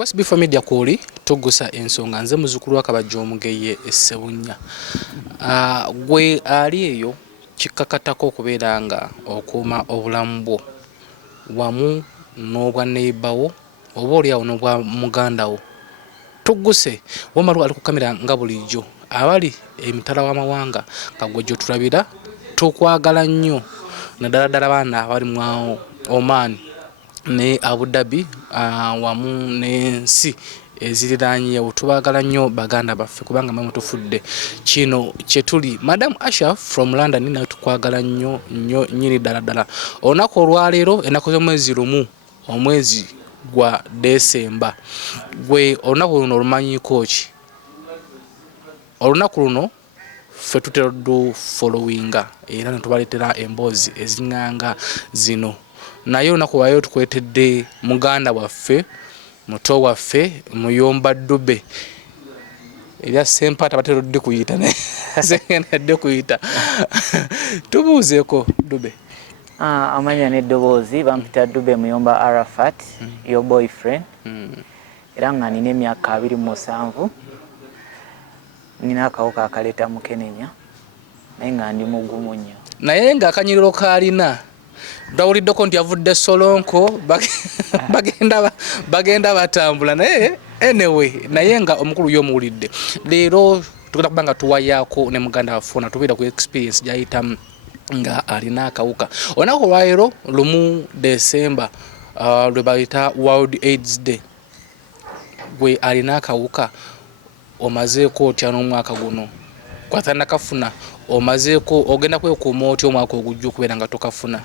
Kwa SB4 MEDIA kuli tugusa ensonga nze muzukulu wa Kabajja Omugeye Essebunnya. Gwe ali eyo kikakatako okubeera nga okuuma obulamu bwo wamu n'obwa neighbour oba oliawo n'obwa muganda wo. Tuguse wamalu ali ku kamera nga bulijjo abali emitala w'amawanga nga gwe gy'otulabira tukwagala nnyo naddala ddala baana abali mu Oman ne Abu Dhabi wamu n'ensi eziriraanyeewo tubagala nnyo baganda baffe kubanga mwe mutufudde kino kye tuli. Madam Asha from London nayo tukwagala nnyo nnyo nnyini ddala ddala. Olunaku olwaleero ennaku z'omwezi lumu omwezi gwa Desemba gwe olunaku luno olumanyiiko ki? Olunaku luno ffe tutera followinga era netubaleetera emboozi ezinganga zino naye olunaku lwayo tukwetedde muganda waffe muto waffe Muyomba Dube era sempata baterodde kuyita ne sengenedde kuyita tubuuzeeko Dube. Amanya n'eddoboozi bampita Dube Muyomba Arafat, your boyfriend. Era nga nina emyaka 27 nina akawuka akaleeta mukenenya naye nga ndi mugumu nnyo naye nga akanyiriro kaalina dawuliddeko nti yavudde Solonko bagenda batambula naye anyway naye nga omukulu y'omuwulidde leero tugenda kuba nga tuwayaako ne muganda waffe tubeera ku experience gy'ayitamu nga alina akawuka. Olunaku olwaleero lumu Desemba lwe bayita World AIDS Day gwe alina akawuka omazeeko otya n'omwaka guno kwatanakafuna omazeeko ogenda kwekuuma otya omwaka ogujja okubeera nga tokafuna?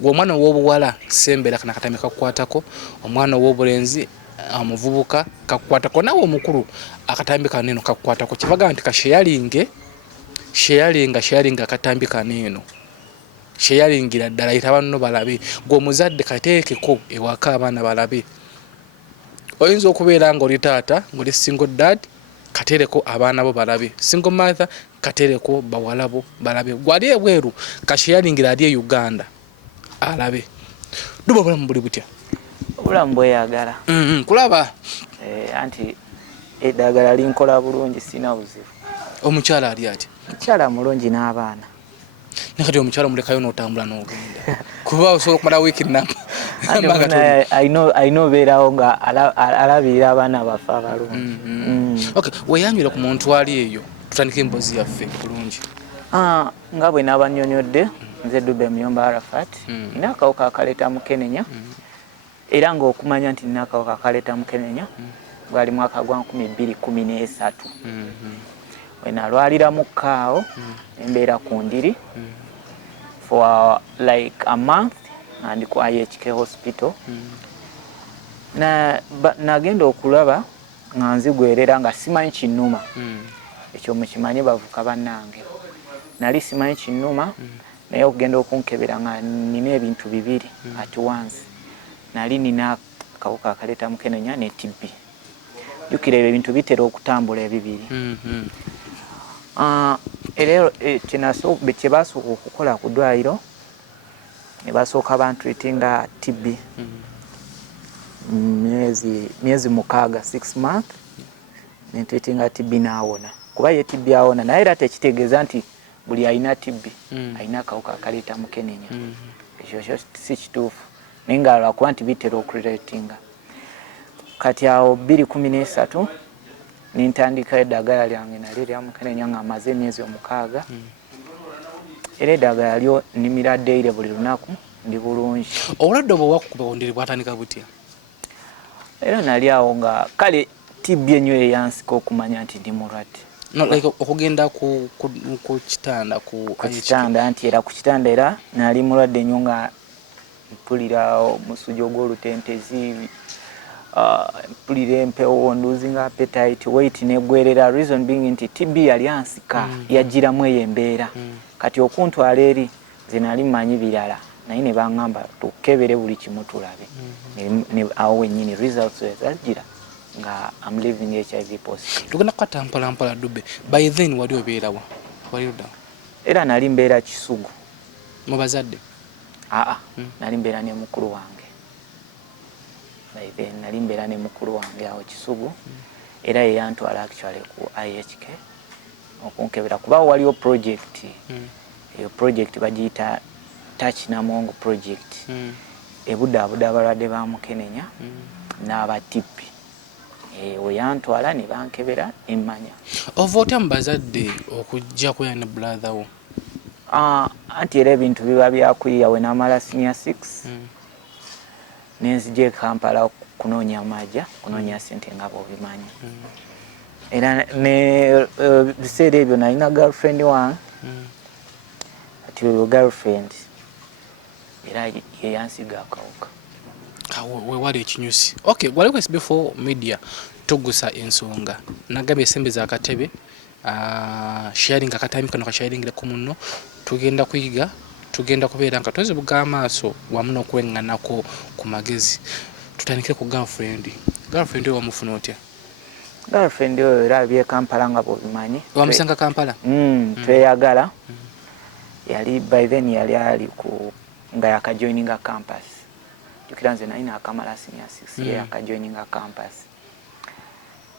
Gwe omwana ow'obuwala sembera kana katami kakwatako, omwana ow'obulenzi omuvubuka kakwatako, nawe omukulu akatambi kaneno kakwatako. Kibaga nti sharinga akatambi kaneno sharingira ddala yita banno balabe. Gwe omuzadde kateekeko ewaka abaana balabe. Oyinza okubeera nga oli taata ng'oli single dad katereko abaana bo balabe, single mother katereko bawala bo balabe. Gwali ebweru kasharingira ali e Uganda alabe. Dube obulamu buli butya? Obulamu bweyagala. Kulaba anti eddagala linkola bulungi sina buzibu. Omukyala ali ati? Mukyala mulungi n'abaana. Nakati omukyala mulekayo n'otambula n'ogenda kuba osobola okumala wiiki nnamba. Ayina obeerawo nga alabirira abaana baffe abalungi. Okay, weyanjula ku muntu ali eyo tutandika emboozi yaffe bulungi. Nga bwe n'abannyonnyodde nze Dube Muyomba Arafat nina akawuka akaleeta mukenenya era ng'okumanya nti nina akawuka akaleeta mukenenya gwali mwaka gwa 2013 we nalwalira mu kkaawo embeera ku ndiri for like a month and ku IHK hospital nagenda okulaba nga nzigwerera nga simanyi kinnuma ekyo mukimanyi bavuka bannange nali simanyi kinnuma naye okugenda okunkebera nga nina ebintu bibiri at once nali nina akawuka akaleeta mukenenya ne TB. Jukira ebintu bitera okutambula ebibiri. Era kye basooka okukola ku ddwaliro ne basooka bantreatinga TB myezi 6 6 months ne treatinga TB n'awona kuba ye TB awona naye era tekitegeeza nti buli alina TB alina akawuka akaleeta mukenenya. Ekyo si kituufu naye nga lwakuba nti bitera okuratinga. Kati awo 2013 nintandika eddagala lyange nali lya mukenenya nga maze emyezi 6 era eddagala lyo nnimira ddeire buli lunaku ndi bulungi. Obulwadde obwo bwakukuba ondiri bwatandika butya? Era nali awo nga kale TB ennyo eyansika okumanya nti ndi mulwadde. No, like okugenda ku kitanda ku kitanda nti era ku kitanda era nali mulwadde nnyo nga mpulira omusujja ogw'olutentezi mpulira empewo losing appetite weight negwerera reason being nti TB yali ansika yagiramu eyo embeera kati okuntwala eri nze nali mmanyi birala naye ne baŋŋamba tukebere buli kimu tulabe awo wennyini results ezagira nga I'm living HIV positive. Tugenda kukwata mpolampola Dube. By then wali obeerawa? Wali odda? Era nali mbeera Kisugu. Mu bazadde? Nali mbeera ne mukulu wange. by then nali mbeera ne mukulu wange awo Kisugu era ye yantwala actually ku IHK okunkebera kuba waliwo project eyo project bagiyita Touch Namongo project ebudaabuda abalwadde ba Mukenenya n'abatippi oyantwala ne bankebera emmanya ovota mbazadde okujja kuya ne brother wo anti era ebintu biba byakuyiya we namala senior 6 nenzije Kampala kunoonya amajja kunoonya sente nga bw'obimanyi era ne biseera ebyo nalina girlfriend wange ati oyo girlfriend era ye yansiga akawuka wewali ekinyusi okay waliwo SB4 media tugusa ensonga nagambye sembe za katebe sharing akatime kano ka sharing le kumuno tugenda kuyiga tugenda kubeera nga tozi buga amaaso wamu n'okwenganako ku magezi tutandikire ku girlfriend wa mufuna otya girlfriend oyo era abye Kampala nga bw'obimanyi wamusanga Kampala tweyagala yali by then yali ali ku nga yakajoininga campus tukiranze naina akamala senior 6 ye yakajoininga campus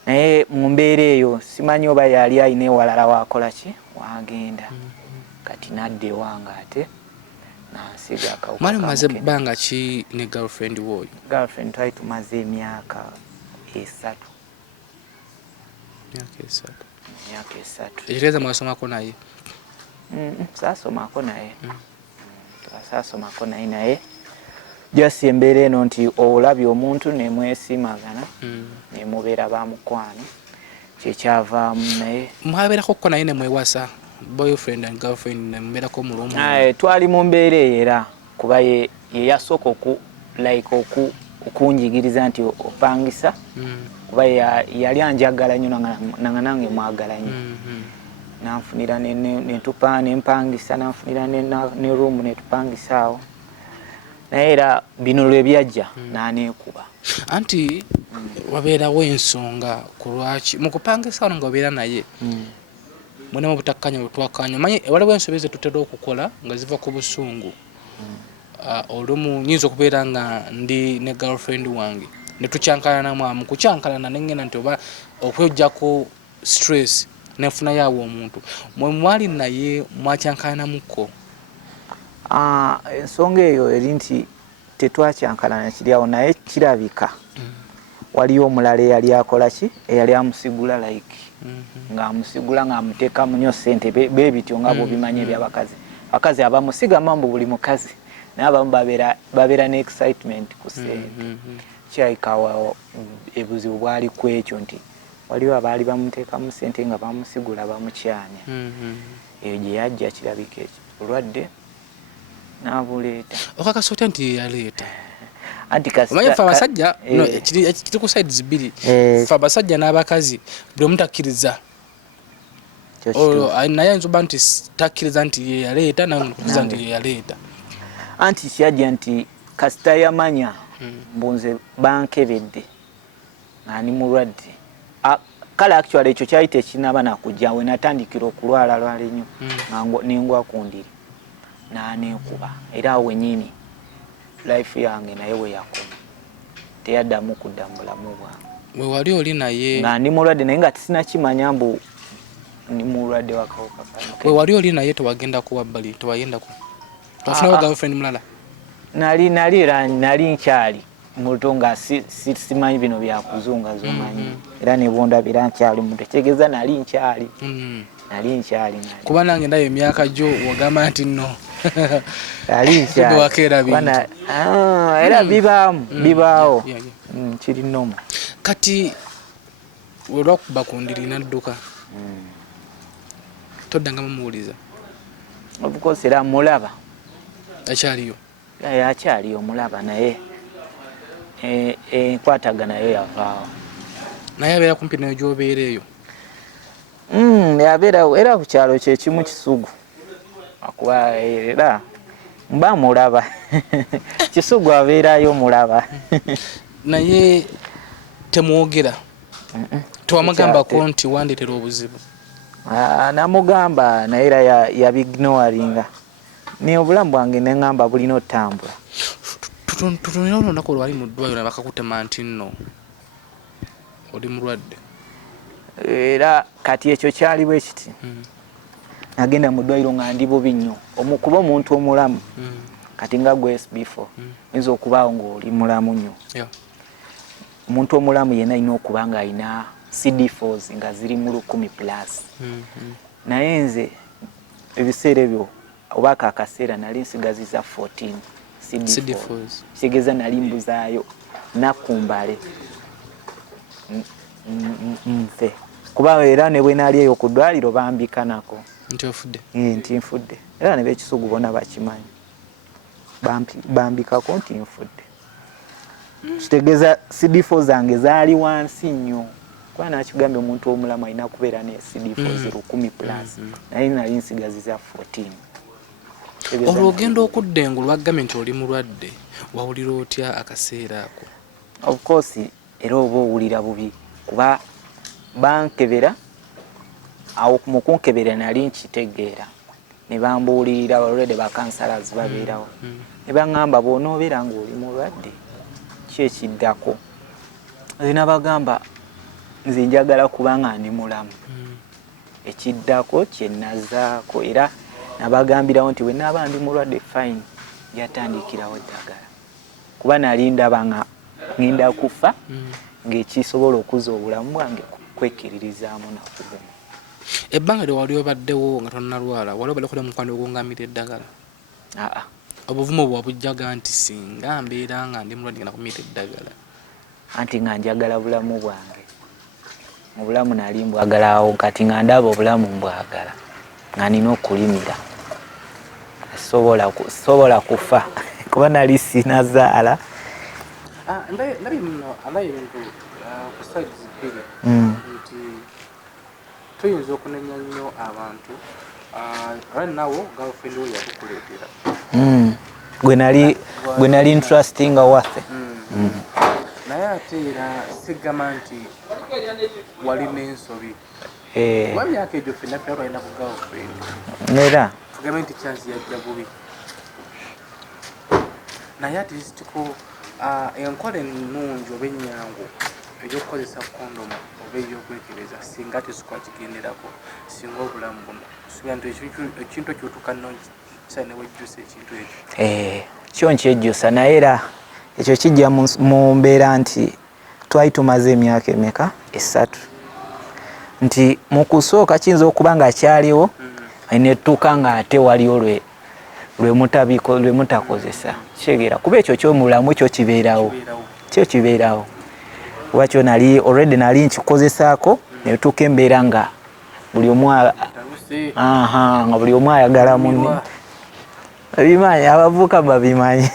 naye mu mbeera eyo simanyi oba yali ayine walala wakola ki wagenda kati nadde wanga ate nansiga akawuka mwali mumaze bbanga ki ne girlfriend woyo twali tumaze emyaka 3 ekitegeeza mwasomako naye saasomako naye just embeera eno nti olabye omuntu nemwesimagana nemubeera bamukwano kyekyavaamu naye mwabeerako naye nemwewasa boyfriend and girlfriend nemubeerako mulungu twali mu mbeera eyo era kuba ye yasooka okunjigiriza nti opangisa kuba yali anjagala nnyo nanga nange mwagala nnyo nanfunira nempangisa nanfunira ne room netupangisa awo naye era bino lwe byajja naneekuba anti wabeerawo ensonga ku lwaki mu kupangisa wano nga wabeera naye munamu butakkanya butwakkanya manyi waliwo ensobi ze tutera okukola nga ziva ku busungu olumu nyinza okubeera nga ndi ne girlfriend wange netukyankalana mwamu kucyankalana nengenda nti oba okwejjako stress nefunayo awo omuntu mwe mwali naye mwakyankalanamuko ensonga eyo eri nti tetwakyankalana kiri awo naye kirabika waliyo omulala eyali akola ki eyali amusigula like ng'amusigula ng'amuteekamu nnyo ssente beebityo nga bw'obimanyi ebyabakazi abakazi abamusiga mambu buli mukazi naye abamu babeera ne excitement ku ssente kyayikawo ebuzibu bwali ku ekyo nti waliwo abaali bamuteekamu ssente nga bamusigula bamukyanya eyo gye yajja kirabika ekyo olwadde n'abuleeta okakasa otya nti yeyaleeta anti omanyi fe abasajja kiri ku sides bbiri fe abasajja n'abakazi buli omu takkiriza naye ayinza oba nti takkiriza nti yeyaleeta nakkiriza nti yeyaleeta anti kyajja nti kasita yamanya mbunze bankebedde ani mulwadde kale actually ekyo kyali tekinaba nakujja we natandikira okulwala lwala ennyo nengwa ku ndiri naneekuba era wenyini life yange naye we yakoma teyaddamu kudda mu bulamu bwange we wali oli naye nga ndi mulwadde naye nga tisinakimanya mbu ndi mulwadde wakawuka kano we wali oli naye tewagenda ku wabbali tewayendaku twafunawo girlfriend mulala nali nkyali muto nga simanyi bino byakuzunga zomanyi era nebondabira nkyali muto kitegeeza nali nkyali kuba nange ndayo emyaka gyo wagamba nti nno ali nkyali era bibaawo kiri nomu kati olwakuba kundiri nadduka toddanga mumuwuliza of course era mulaba akyaliyo akyaliyo mulaba naye enkwatagana nayo yavaawo naye abeera kumpi nayo gyobeera eyo yabeera era ku kyalo kyekimu Kisugu akuba era mba mulaba Kisugu abeerayo mulaba naye temwogera tewamugambako nti wandeetera obuzibu namugamba naye era yabignowalinga ne obulamu bwange neŋŋamba bulina otambula tutunira olunaku lwali mu ddwaliro bakakutema nti nno oli mulwadde era kati ekyo kyali bwe kiti nagenda mu ddwaliro nga ndi bubi nnyo kuba omuntu omulamu kati nga gwe SB4 oyinza okubaawo ng'oli mulamu nnyo omuntu omulamu yenna alina okuba nga alina CD4s nga ziri mu 10+. Naye nze ebiseera ebyo oba akaseera nali nsigaziza 14 CD4s. Kitegeeza nali mbuzaayo nakumbale nfe kuba era ne bwe naali eyo ku ddwaliro bambika nako nti nfudde era ne b'ekisugu bona bakimanyi bambikako nti nfudde. Kitegeeza CD4 zange zaali wansi nnyo kuba nakigambye omuntu omulamu alina kubeera ne CD4 10+. Naye nali nsigaziza 14. Olwogenda okudda engulu bagambye nti oli mulwadde wawulira otya akaseera ako? Of course era oba owulira bubi kuba bankebera awo mu kunkebera nali nkitegeera ne bambuulirira already bakansalas babeerawo ne baŋŋamba bw'onoobeera ng'oli mulwadde ki ekiddako. Nze nabagamba nze njagala kuba nga ndi mulamu ekiddako kye nazaako era nabagambirawo nti bwe naaba ndi mulwadde fine yatandikirawo eddagala kuba nali ndaba nga ŋŋenda kufa ng'ekisobola okuzza obulamu bwange kwekkiririzaamu nakubumu. Ebbanga lye wali obaddewo nga tonnalwala wali obadde kola mukwano ogungamira eddagala? Obuvumu bwabujjaga nti singa mbeera nga ndi mulwadde ngenda kumira eddagala anti nga njagala bulamu bwange mu bulamu nali mbwagalawo kati nga ndaba obulamu mbwagala nga nina okulimira sobola kufa kuba nali sinazaala. Ndabi muno alaye ebintu ku sides bbiri nti tuyinza okunenya nnyo abantu right now girlfriend we yakukuleetera gwe nali interesting awaffe naye ate era sigamba nti wali n'ensobi oba myaka egyo ffenna ffenna twalina ku girlfriend era tugambe nti chance yajja bubi naye at least ko enkola ennungi oba ennyangu ey'okukozesa kondomu oba ey'okwekebeza singa tesikwakigenderako singa obulamu buno suubira nti ekintu ekyotuuka nno kisa ne wejjusa ekintu ekyo kyo nkyejjusa naye era ekyo kijja mu mbeera nti twali tumaze emyaka emeka 3 nti mu kusooka kiyinza okuba nga kyaliwo nettuuka nga ate waliwo lwe mutakozesa kitegeera kuba ekyo ky'omulamu kyo kibeerawo kuba kyo nali already nali nkikozesaako netuuka embeera nga buli omu ayagala munne babimanyi abavubuka babimanyi.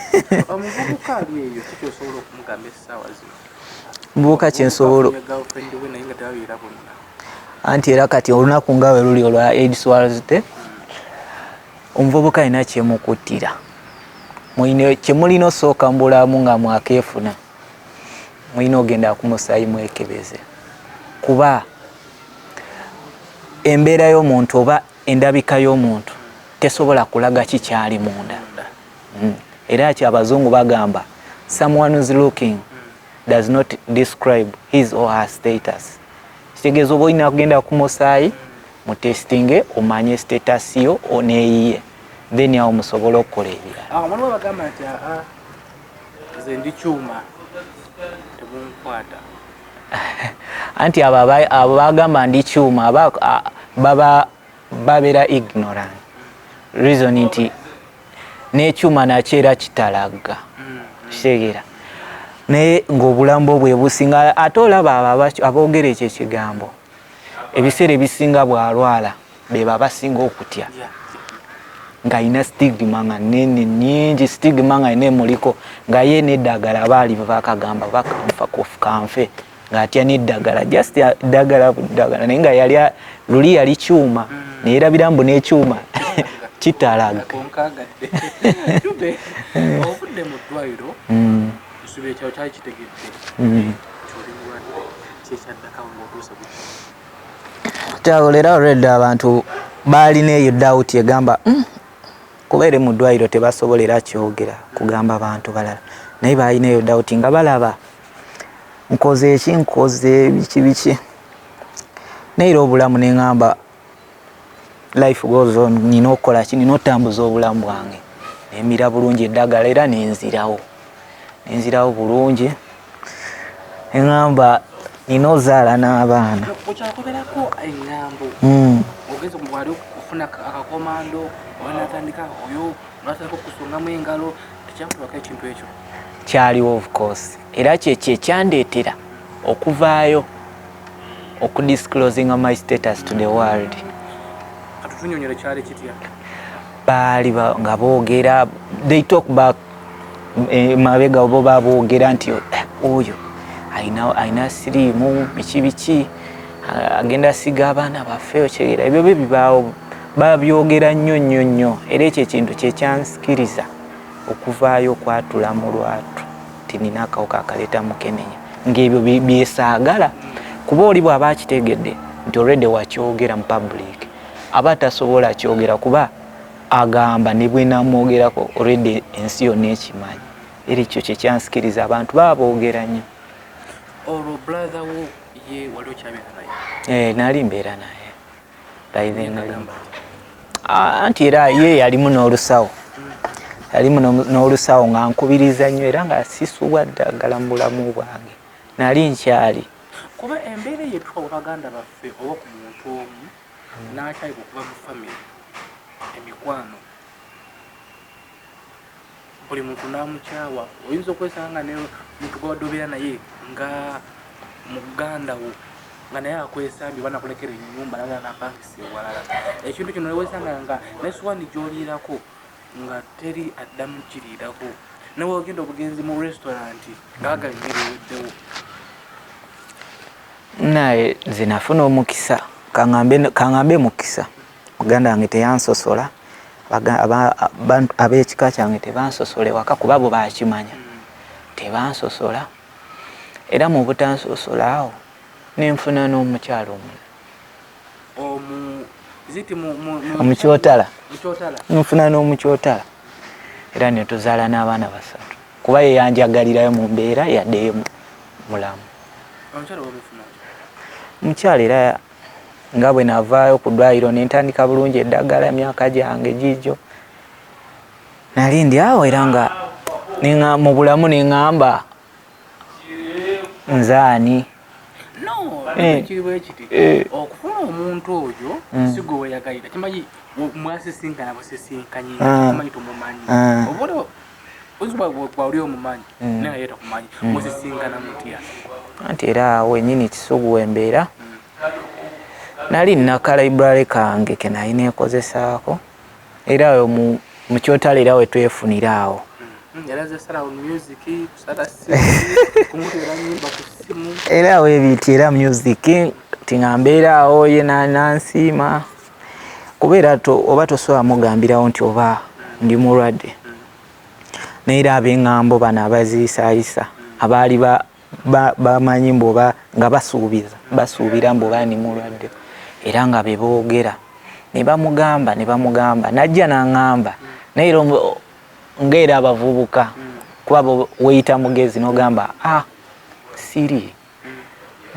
Omuvubuka ali eyo kikyosobola okumugamba essaawa zino muvubuka kyensobola anti era kati olunaku nga we luli olwa AIDS World Day omuvubuka alina kyemukuttira kyemulina osooka mu bulamu nga mwakeefuna mulina ogenda kumusaayi mwekebeze kuba embeera y'omuntu oba endabika y'omuntu tesobola kulaga kikyali munda era ki abazungu bagamba someone who's looking does not describe his or her status. Kitegeeza oba olina kugenda ku musaayi mutestinge omanye status yo oneeyiye then awo musobola okukola ebirala. Waliwo bagamba nti nze ndi kyuma tebunkwata anti abo bagamba ndi kyuma babeera ignorant reason nti n'ekyuma nakyo era kitalaga kitegeera naye ng'obulamu bwe businga ate olaba aboogera ekyo ekigambo ebiseera ebisinga bw'alwala beba basinga okutya nga alina stigma nga nene nnyingi stigma nga alina emuliko nga ye n'eddagala abaali bakagamba bakanfa kanfe ng'atya n'eddagala just eddagala naye nga luli yali kyuma naye erabira mbu n'ekyuma kitalaga. Ovudde mu ddwaliro ekisuubiro kyawe kyali kitegedde kyoli mulwadde kyekyaddakawo ng'otuuse olera already abantu baalina eyo doubt egamba kubeere mu ddwaliro tebasobolera kyogera kugamba bantu balala naye balinayo doubt nga balaba nkoze eki nkoze biki naye obulamu ne ngamba life goes on, nina okukola ki, nina otambuza obulamu bwange nemira bulungi eddagala era nenzirawo bulungi engamba nina ozaala n'abaana okyakoberako engambo ogeze wali okufuna akakomando wanatandika oyo natandika okusongamu engalo tekyakubako ekintu ekyo kyaliwo of course era kyekyandeetera okuvaayo okudisclosing my status to the world. Katutunyonyere kyali kitya baali nga boogera they talk back mabega obo baboogera nti oyo aina sirimu biki agenda siga abaana baffe okyegera ebyo bibaawo babyogera nnyo era ekyo ekintu kyekyansikiriza okuvaayo okwatula mu lwatu tinina akawuka akaleeta mukenenya ng'ebyo byesaagala kuba oli bw'aba akitegedde nti already wakyogera mu public aba tasobola kyogera kuba agamba ne bwe namwogerako already ensi yonna ekimanyi era ekyo kyekyansikiriza abantu baboogera nnyo. Olwo brother wo ye wali okyabeera naye? Nali mbeera naye by then anti era ye yalimu n'olusawo nga nkubiriza nnyo era nga sisuubwa ddagala mu bulamu bwange nali nkyali kuba embeera yetwa baganda baffe oba ku muntu omu n'akyayiga okuba mu family emikwano buli muntu n'amukyawa oyinza okwesanga ne muntu gwe waddobera naye nga muganda wo nga naye akwesambye banakulekera ennyumba naga napangisa ewalala ekintu kino newesanga nga nesuwani gy'oliirako nga teri addamu kiriirako nawe ogenda obugenzi mu restauranti nga bagala emmere eweddewo naye nze nafuna omukisa kaŋŋambe mukisa muganda wange teyansosola ab'ekika kyange tebansosola ewaka kuba bo bakimanya tebansosola era mu butansosola awo nenfuna n'omukyalo omukyotala nfuna n'omukyotala era netuzaala n'abaana 3 kuba yeyanjagalirayo mu mbeera yaddeyo mulamu omukyalo era nga bwe navaayo ku ddwaliro nentandika bulungi eddagala emyaka gyange gijo nali ndi awo era nga mu bulamu neŋŋamba nzaani okufuna omuntu oyo sigwe weyagalira kimanyi mwasisinkana busisinkanye kimanyi tumumanyi oba bwali omumanyi naye yeta kumanyi musisinkana mutya anti era wenyini kisugu wembeera nali naka library kange ke nali neekozesaako era ayo mu kyotala era we twefunira awo era webiiti era music tinga mbeera awo ye nansiima kubeera oba tosobola mugambirawo nti oba ndi mulwadde naye era ab'eŋŋambo bano abaziyisaayisa abaali bamanyi mboba nga basuubira mboba ni mulwadde era nga beboogera ne bamugamba najja n'aŋŋamba naye ng'era abavubuka kuba weyita mugezi n'ogamba siri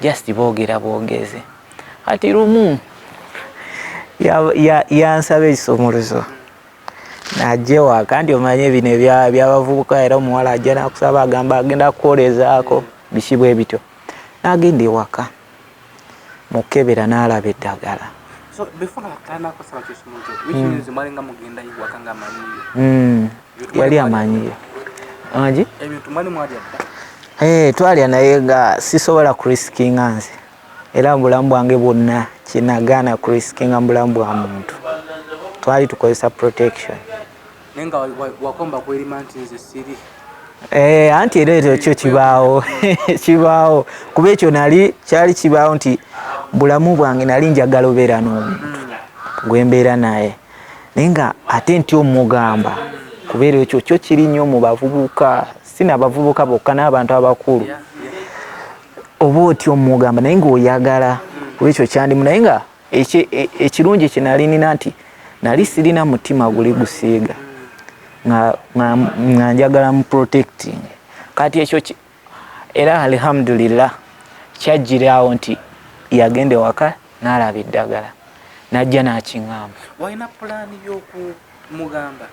just boogera boogeze ati lumu yansaba ekisomolozo najja waka nti omanye bino ebyabavubuka era omuwala ajja nakusaba agamba agenda kukolezaako biki bwe bityo n'agenda ewaka mukebera n'alaba eddagala yali amanyiyo angi twalya naye nga sisobola kurisikinga nze era mu bulamu bwange bwonna kinagaana kurisikinga mu bulamu bwa muntu twali tukozesa protection anti era ekyo kibaawo kibaawo kuba ekyo kyali kibaawo nti bulamu bwange nali njagala obeera n'omuntu gwembeera naye naye nga ate nti omugamba kubeera ekyo kyo kiri nnyo mu bavubuka sina abavubuka bokka n'abantu abakulu oba oti omugamba naye ng'oyagala kuba ekyo kyandimu naye nga ekirungi kye nali nina nti nali sirina mutima guli gusiiga nga njagala mu protecting kati ekyo era alhamdulillah kyajjirawo nti yagende waka n'alaba eddagala najja n'akiŋŋamba. Walina pulaani y'okumugamba?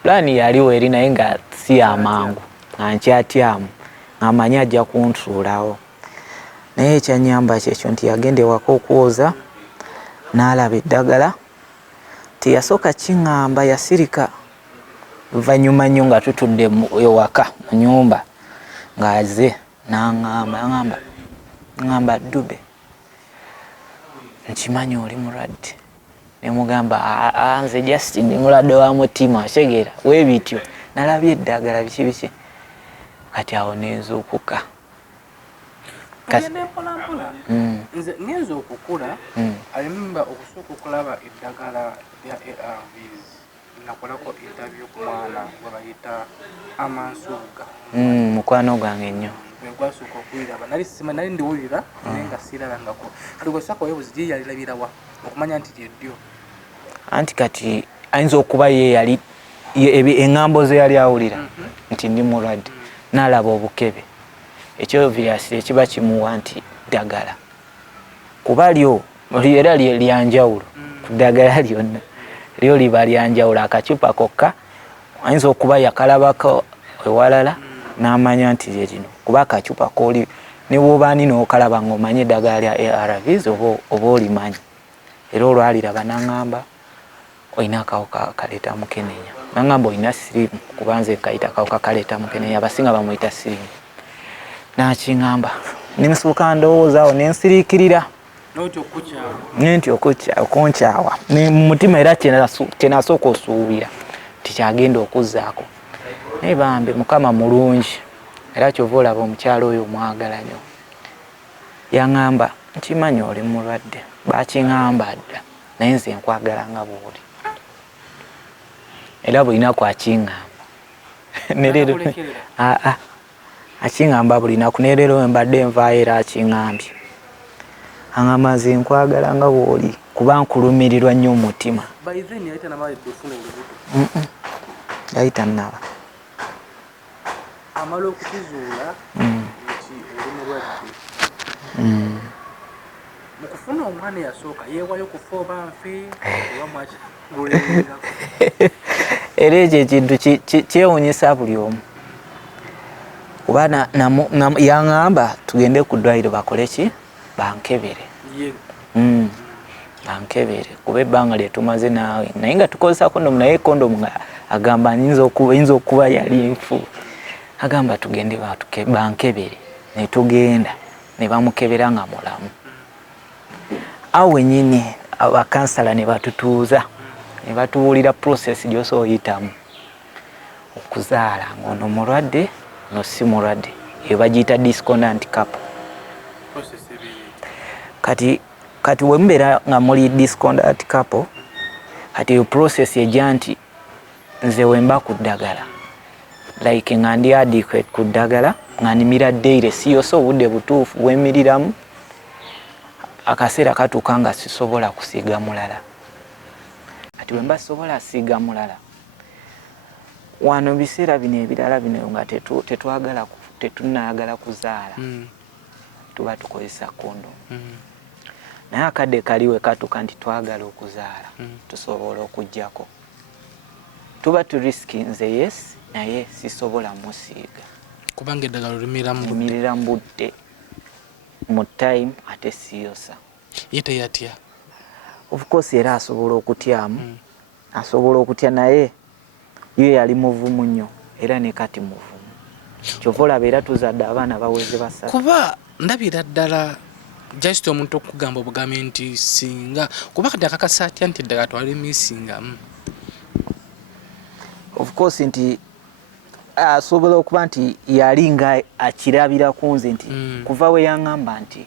Pulaani yaliwo eri naye nga si yamangu nga nkyatyamu ng'amanyi ajja kuntuulawo naye ekyannyamba kyekyo nti yagende waka okwoza n'alaba eddagala teyasooka kiŋŋamba yasirika luvannyuma nnyo nga tutudde ewaka mu nnyumba ng'aze n'aŋŋamba Dube nkimanyi oli mulwadde ne mugamba nze just ndi mulwadde wa mutima otegeera weebityo nalabye eddagala biki kati awo nenzuukuka nze ngenza okukula alimba okusooka okulaba eddagala lya ARVs nakolako interview ku mwana gwe bayita Amansuuga mukwano gwange nnyo gwasooka okuliraba nali ndiwulira naye nga siirabangako kati gwesooka weebuzi gye yalirabirawa okumanya nti lyeddyo anti kati ayinza okuba ye yali eŋŋambo ze yali awulira nti ndi mulwadde n'alaba obukebe ekyo obviously ekiba kimuwa nti ddagala kuba lyo era lyanjawulo ku ddagala lyonna lyo liba lyanjawulo akacupa kokka ayinza okuba yakalabako ewalala n'amanya nti lye lino kuba akacupa kooli ne bw'obaani n'okalaba ng'omanye eddagala lya ARVs oba olimanyi era olwaliraba n'aŋŋamba olina akawuka kaleeta mukenenya n'aŋŋamba olina siriimu kuba nze kayita akawuka kaleeta mukenenya abasinga bamuyita siriimu n'akiŋŋamba nemusooka ndowoozawo nensiriikirira nenti okunkyawa mu mutima era kyenasooka osuubira tikyagenda okuzzaako naye bambi mukama mulungi era kyova olaba omukyalo oyo omwagala nnyo yaŋŋamba nkimanyi oli mulwadde bakiŋŋamba dda naye nze nkwagala nga bw'oli era bulinaku akiŋŋamba nerero akiŋŋamba bulinaku nerero wembadde nvaayo era akiŋŋambye aŋŋamba nze nkwagala nga bw'oli kuba nkulumirirwa nnyo omutima yayita nnaba amala okukizuula nti oli mulwadde mu kufuna omwana eyasooka yeewayo kufa oba nfe oba mwakigulengako era ekyo ekintu kyewuunyisa buli omu kuba yaŋŋamba tugende ku ddwaliro bakole ki bankebere bankebere kuba ebbanga lyetumaze naawe naye nga tukozesa kondomu naye kondomu nga agamba ayinza okuba yali nfu agamba tugende bankebere ne tugenda ne bamukebera nga mulamu awo wenyini abakansala ne batutuuza ne batuwulira process gy'osa oyitamu okuzaala ng'ono mulwadde no si mulwadde eyo bagiyita discordant couple kati wemubeera nga muli discordant couple kati eyo process ejja nti nze wemba ku ddagala like nga ndi adequate ku ddagala nga nimira ddeire siyosa obudde butuufu wemiriramu akaseera katuuka nga sisobola kusiiga mulala kati wemba sisobola siiga mulala wano biseera bino ebirala bino nga tetunayagala kuzaala tuba tukozesa kondomu naye akadde kaliwe katuuka nti twagala okuzaala tusobola okujjako tuba turisiki nze yes naye sisobola musiiga kubanga eddagala limirira mu budde mu time ate siyosa yete yatya of course era asobola okutyamu asobola okutya naye ye yali muvumu nnyo era ne kati muvumu kyova olaba era tuzadde abaana baweze basatu kuba ndabira ddala just omuntu okugamba obugambe nti singa kuba kati akakasa atya nti eddagala twalimisingamu of course nti asobola okuba nti yali nga akirabira ku nze nti kuva we yaŋŋamba nti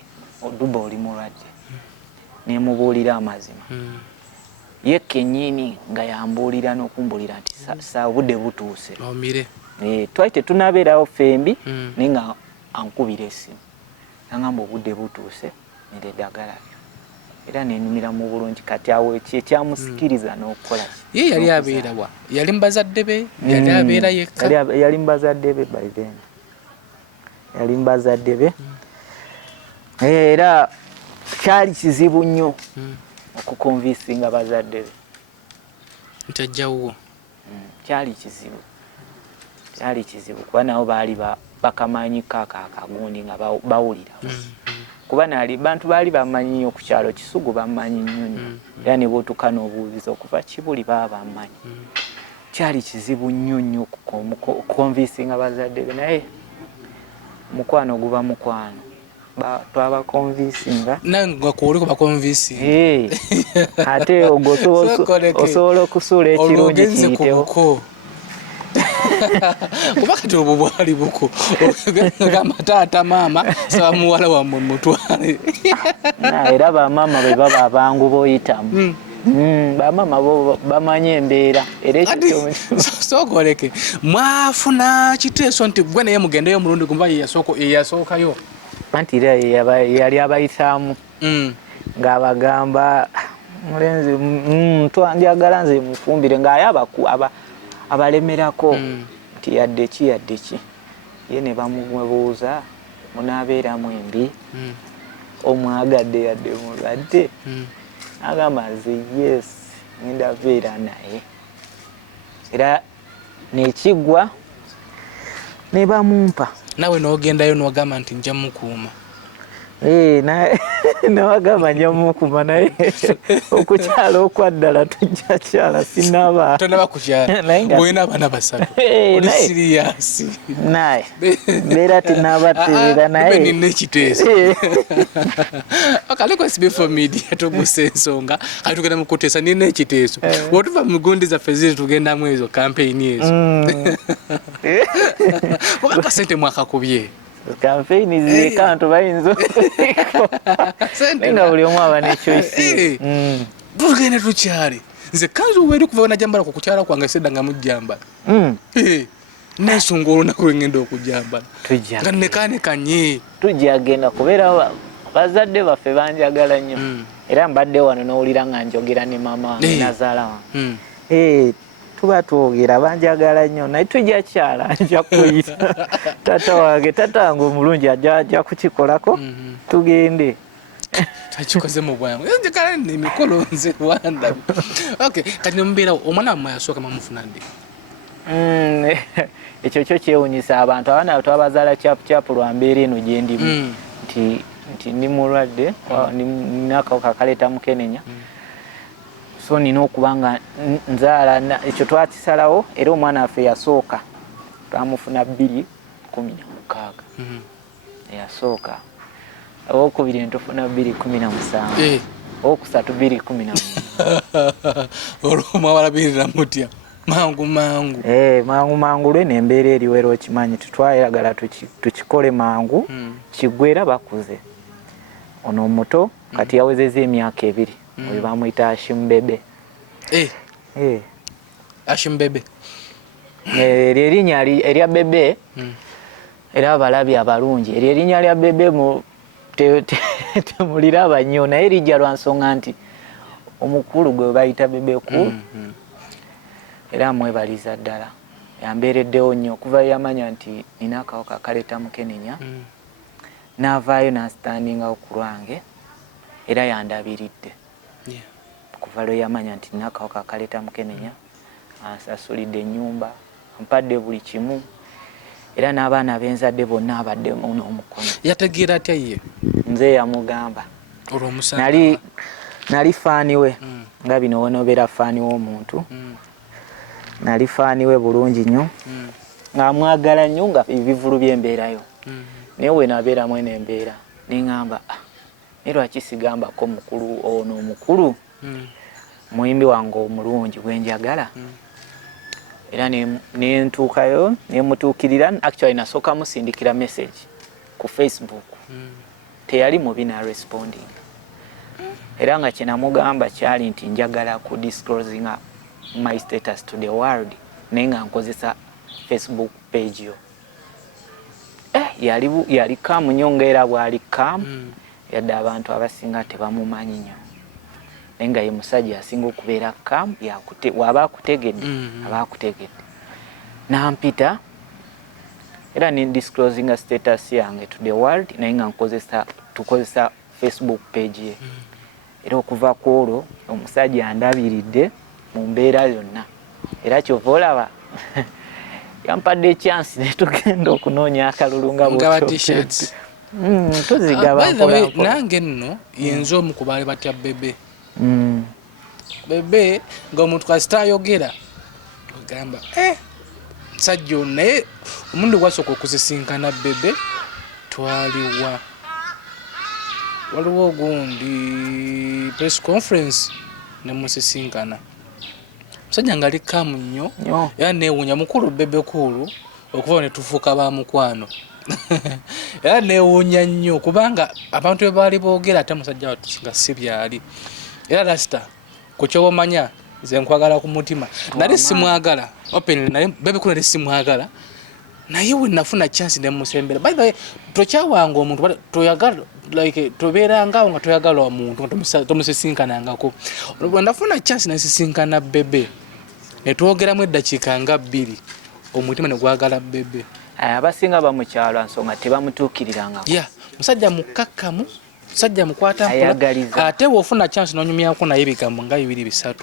Dube oli mulwadde nemubuulira amazima ye kennyini nga yambuulira n'okumbuulira nti saa budde butuuse omire twali tetunabeerawo fembi naye nga ankubira essimu yaŋŋamba obudde butuuse nire eddagala era nenumira mu bulungi kati awo ekyamusikiriza n'okukola ye yali abeerawa yali mbazadde be yali abeera yekka yali mbazadde be by then yali mbazadde be era kyali kizibu nnyo okukonvinsinga bazadde be ntajjawo kyali kizibu kuba nabo baali bakamanyi akagundi nga bawulira kuba nali bantu baali bamanyi nnyo ku kyalo Kisugu bamanyi nnyo era ne bootuka n'obuubizi okuva Kibuli baba bamanyi kyali kizibu nnyo okukonvinsinga bazadde be naye mukwano guba mukwano twabakonvinsinga nange kuliko bakonvinsinga ate osobola okusuula ekirungi kiyitewo kuba kati obwo bwali buko gamba taata maama saba muwala wammwe mutwale era bamaama bwe baba abangu boyitamu bamaama bo bamanyi embeera era sokoleke mwafuna kiteeso nti gwe naye mugendeyo omulundi gumba yeyasookayo anti era yali abayitaamu ng'abagamba mulenzi njagala nze mufumbire ng'aye abalemerako nti yadde ki ye ne bamubuuza munaabeeramu embi omwagadde yadde mulwadde agamba nze yes ngenda beera naye era nekiggwa ne bamumpa nawe n'ogendayo n'ogamba nti nja mukuuma nawagamba nja mukuma naye okukyala okwaddala tujja kyala sinaba tonaba kukyala olina abaana basatu oli siriyasi naye mbeera tinabateera naye nina ekiteeso akaleko SB4 media togusa ensonga kati tugenda mukuteesa nina ekiteeso bwotuva mu gundi zaffe ziri tugendamu ezo kampeyini ezo kuba kasente mwakakubye campaign zikantu bayinzo nga buli omu aba ne choice tugende tukyale nze kanzu weri kuva wanajambala ku kukyala kwange sedda nga mujjambala nesonga olunaku lwengenda okujambala nga nekaanekanye tujjagenda kubeera bazadde baffe banjagala nnyo era mbadde wano n'owulira nga njogera ne maama wange nazaala wange tuba twogera banjagala nnyo naye tujja kyala nja kuyita tata wange omulungi ajja kukikolako tugende takikoze mu bwangu njagala emikolo nze Rwanda kati nomubeera omwana wammwe yasooka mamufuna ddi ekyo kyo kyewunyisa abantu abaana twabazaala kyapu lwa mbeera eno gye ndimu nti ndi mulwadde nina akawuka kaleeta mukenenya so nina okuba nga nzaala ekyo twakisalawo era omwana waffe yasooka twamufuna 2016 yasooka owokubiri ntufuna 2017 owokusatu 2018 olwomwawalabirira mutya mangu mangu lwe nembeera eriwera okimanyi tutwayagala tukikole mangu kigwera bakuze ono omuto kati yawezeza emyaka 2 oyo bamuyita Ashimbebe Ashimbebe erinnya erya bebe era abalabi abalungi erinnya lya bebe temuliraba nnyo naye lijja lwa nsonga nti omukulu gwe bayita bebe ku era mwebaliza ddala yambeereddewo nnyo okuva yamanya nti nina akawuka kaleeta mukenenya n'avaayo n'asitandingawo ku lwange era yandabiridde kuva lwe yamanya nti nina akawuka kaleeta mukenenya ansasulidde ennyumba ampadde buli kimu era n'abaana benzadde bonna abaddemu n'omukono yategeera atya ye nze yamugamba nali faani we nga bino wonobeera faani w'omuntu nali faani we bulungi nnyo ng'amwagala nnyo nga ebivulu by'embeerayo naye we nabeeramu eno embeera neŋŋamba naye lwaki sigambako mukulu ono omukulu muyimbi wange omulungi gwenjagala era nentuukayo nemutuukirira actually nasooka musindikira message ku Facebook teyali mubi na responding era nga kyenamugamba kyali nti njagala ku disclosing my status to the world naye nga nkozesa Facebook page yo yali kamu nnyo ngaera bwali kamu yadde abantu abasinga tebamumanyi nnyo naye nga ye musajja asinga okubeera kamu waba akutegedde aba akutegedde nampita era ni disclosing a status yange to the world naye nga tukozesa Facebook page ye. Era okuva ku olwo omusajja andabiridde mu mbeera yonna era kyova olaba yampadde chance ne tugenda okunoonya akalulu nga t-shirts tuzigaba nange nno yenza omu ku baali batya bebe bebe ng'omuntu kasita ayogera ogamba musajja naye omundu gwasooka okuzisinkana bebe twaliwa waliwo ogundi press conference ne musisinkana musajja nga ali kamu nnyo era neewuunya mukulu bebe kulu okuva ne tufuuka ba mukwano era neewuunya nnyo kubanga abantu be baali boogera ate musajja wati nga si byali era lasita ku kyobamanya nze nkwagala ku mutima nali simwagala openly naye bebe kulu nali simwagala naye we nafuna chance ne musembera by the way tokyawanga omuntu toyagala like tobeeranga nga toyagala omuntu tomusisinkanangako nafuna chance nesisinkana bebe netwogeramu eddakiika nga 2 omutima ne gwagala bebe abasinga bamukyalo nsonga tebamutuukiriranga musajja mukakkamu musajja mukwata mpola ate wofuna chance nonyumyako naye ebigambo nga 2-3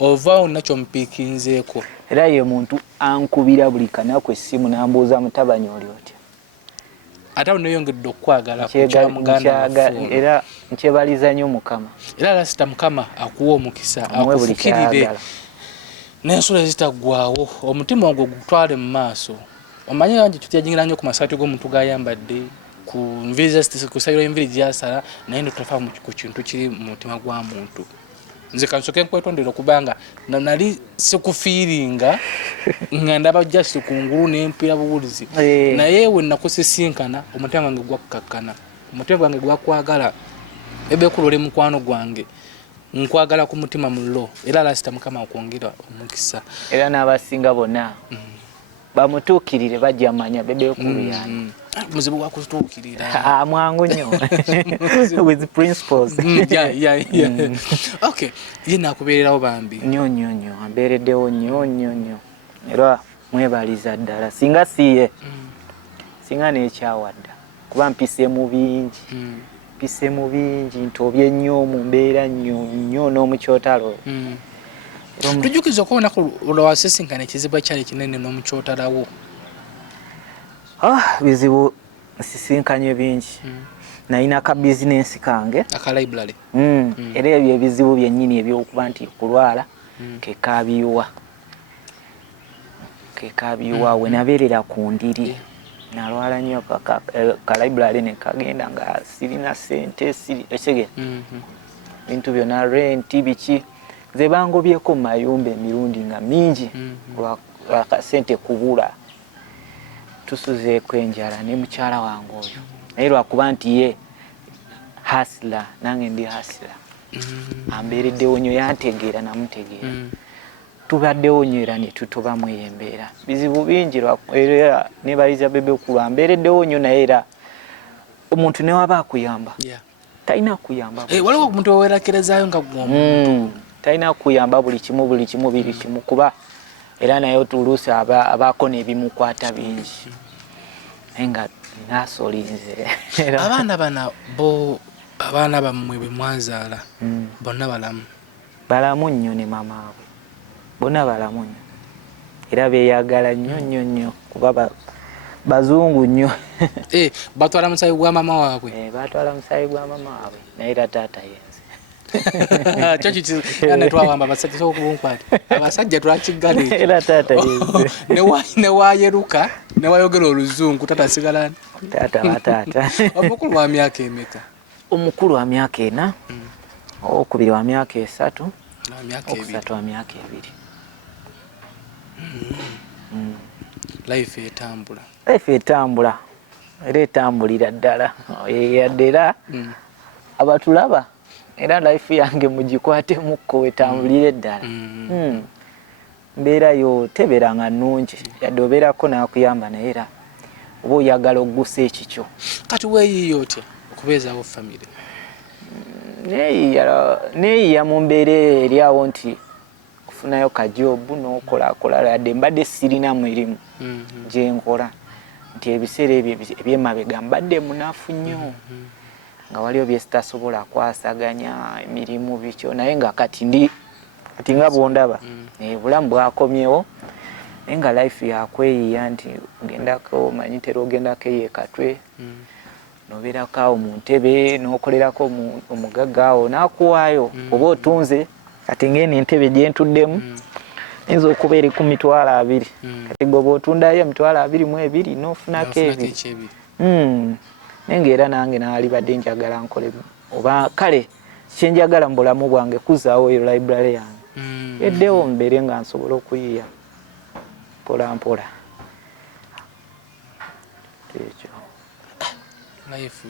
ovaawo nakyo mpiikinzeeko era ye muntu ankubira buli kanaku essimu nambuuza mutabani oli otya ate awo neyongedde okwagala kukyamuganda era nkyebaliza nnyo Mukama era lasita Mukama akuwa omukisa akufukirire n'ensula ezitaggwawo omutima ogwo gutwale mu maaso omanyi yange tutyajingira nnyo ku masaati g'omuntu gayambadde ku nviri kusayiro enviri gyasala naye ndotafa ku kintu kiri mu mutima gwa muntu nze kansoke nkwetondera okubanga nali sikufiiringa nga ndaba just kungulu n'empira buwulizi naye we nakusisinkana omutima gwange gwakkakkana omutima gwange gwakwagala ebe kulole mukwano gwange nkwagala ku mutima mullo era lasita Mukama okwongera omukisa era n'abasinga bonna bamutuukirire bajja manya bebe kulu yani muzibu gwa kutuukirira mwangu nnyo with principles okay ye nakubeererawo bambi nnyo ambeereddewo nnyo era mwebaliza ddala singa siye singa n'ekyawadda kuba mpise mu bingi ntobye nnyo mu mbeera nnyo n'omukyotalo tujukiza okubonako olwasisinkana ekizibu ekyali kinene n'omukyotalawo bizibu sisinkanye bingi nalina ka bizinensi kange aka library era ebyo ebizibu byennyini ebyokuba nti kulwala kekabiwa we nabeerera ku ndiri nalwala nnyo ka library ne kagenda nga sirina sente ekigere bintu byonna renti biki ze bangobyeko mu mayumba emirundi nga mingi lwakasente kubula tusuzeeko enjala ne mukyala wange oyo naye lwakuba nti ye hasila nange ndi hasila ambeereddewo nnyo yantegeera namutegeera tubaddewo nnyo era ne tutobamu ey'embeera bizibu bingi era nebaliza bebe okulu ambeereddewo nnyo naye era omuntu newaba akuyamba talina kuyamba waliwo omuntu weweerakerezaayo nga gwomuntu talina kuyamba buli kimu biri kimu kuba era naye otuluusi abaako n'ebimukwata bingi naye nga nasolinze abaana bammwe bwe mwazaala bonna balamu nnyo ne mama we bonna balamu nnyo era beeyagala nnyo kuba bazungu nnyo batwala musayi gwa mama waabwe batwala musayi gwa mama waabwe naye era taata yenze twawamba abasajja sokubumpati abasajja twakigale era taata yenze newayeruka newayogera oluzungu tata sigalani taata omukulu wa myaka emeka omukulu wa myaka 4 okubiri wa myaka 3 okusatu wa myaka 2 life etambula era etambulira ddala yaddera abatulaba era life yange mugikwatemu etambulire ddala mbeera yo tebeeranga nnungi yadde obeerako nakuyamba naye era oba oyagala okugusa ekikyo kati weeyiiya otya okubeezaawo famire neeyiya mu mbeera eryawo nti kufunayo kajobu n'okolakola yadde mbadde sirina mwerimu gyenkola nti ebiseera ebyemabega mbadde munafu nnyo nga waliwo bye sitasobola kwasaganya emirimu bityo naye nga kati nga bwondaba bulamu bwakomyewo naye nga life yakweyiya nti ogendako manyitera ogendako eyekatwe nobeerako awo mu ntebe n'okolerako omugagga awo n'akuwaayo oba otunze kati ng'eno entebe gye ntuddemu ayinza okuba eri ku mitwalo 2 kati gwe otundayo emitwalo 22 n'ofunako ebiri naye ng'era nange naali badde njagala nkole oba kale kyenjagala mu bulamu bwange kuzaawo eyo library yange eddewo mbeere nga nsobola okuyiya mpola mpola ekyo life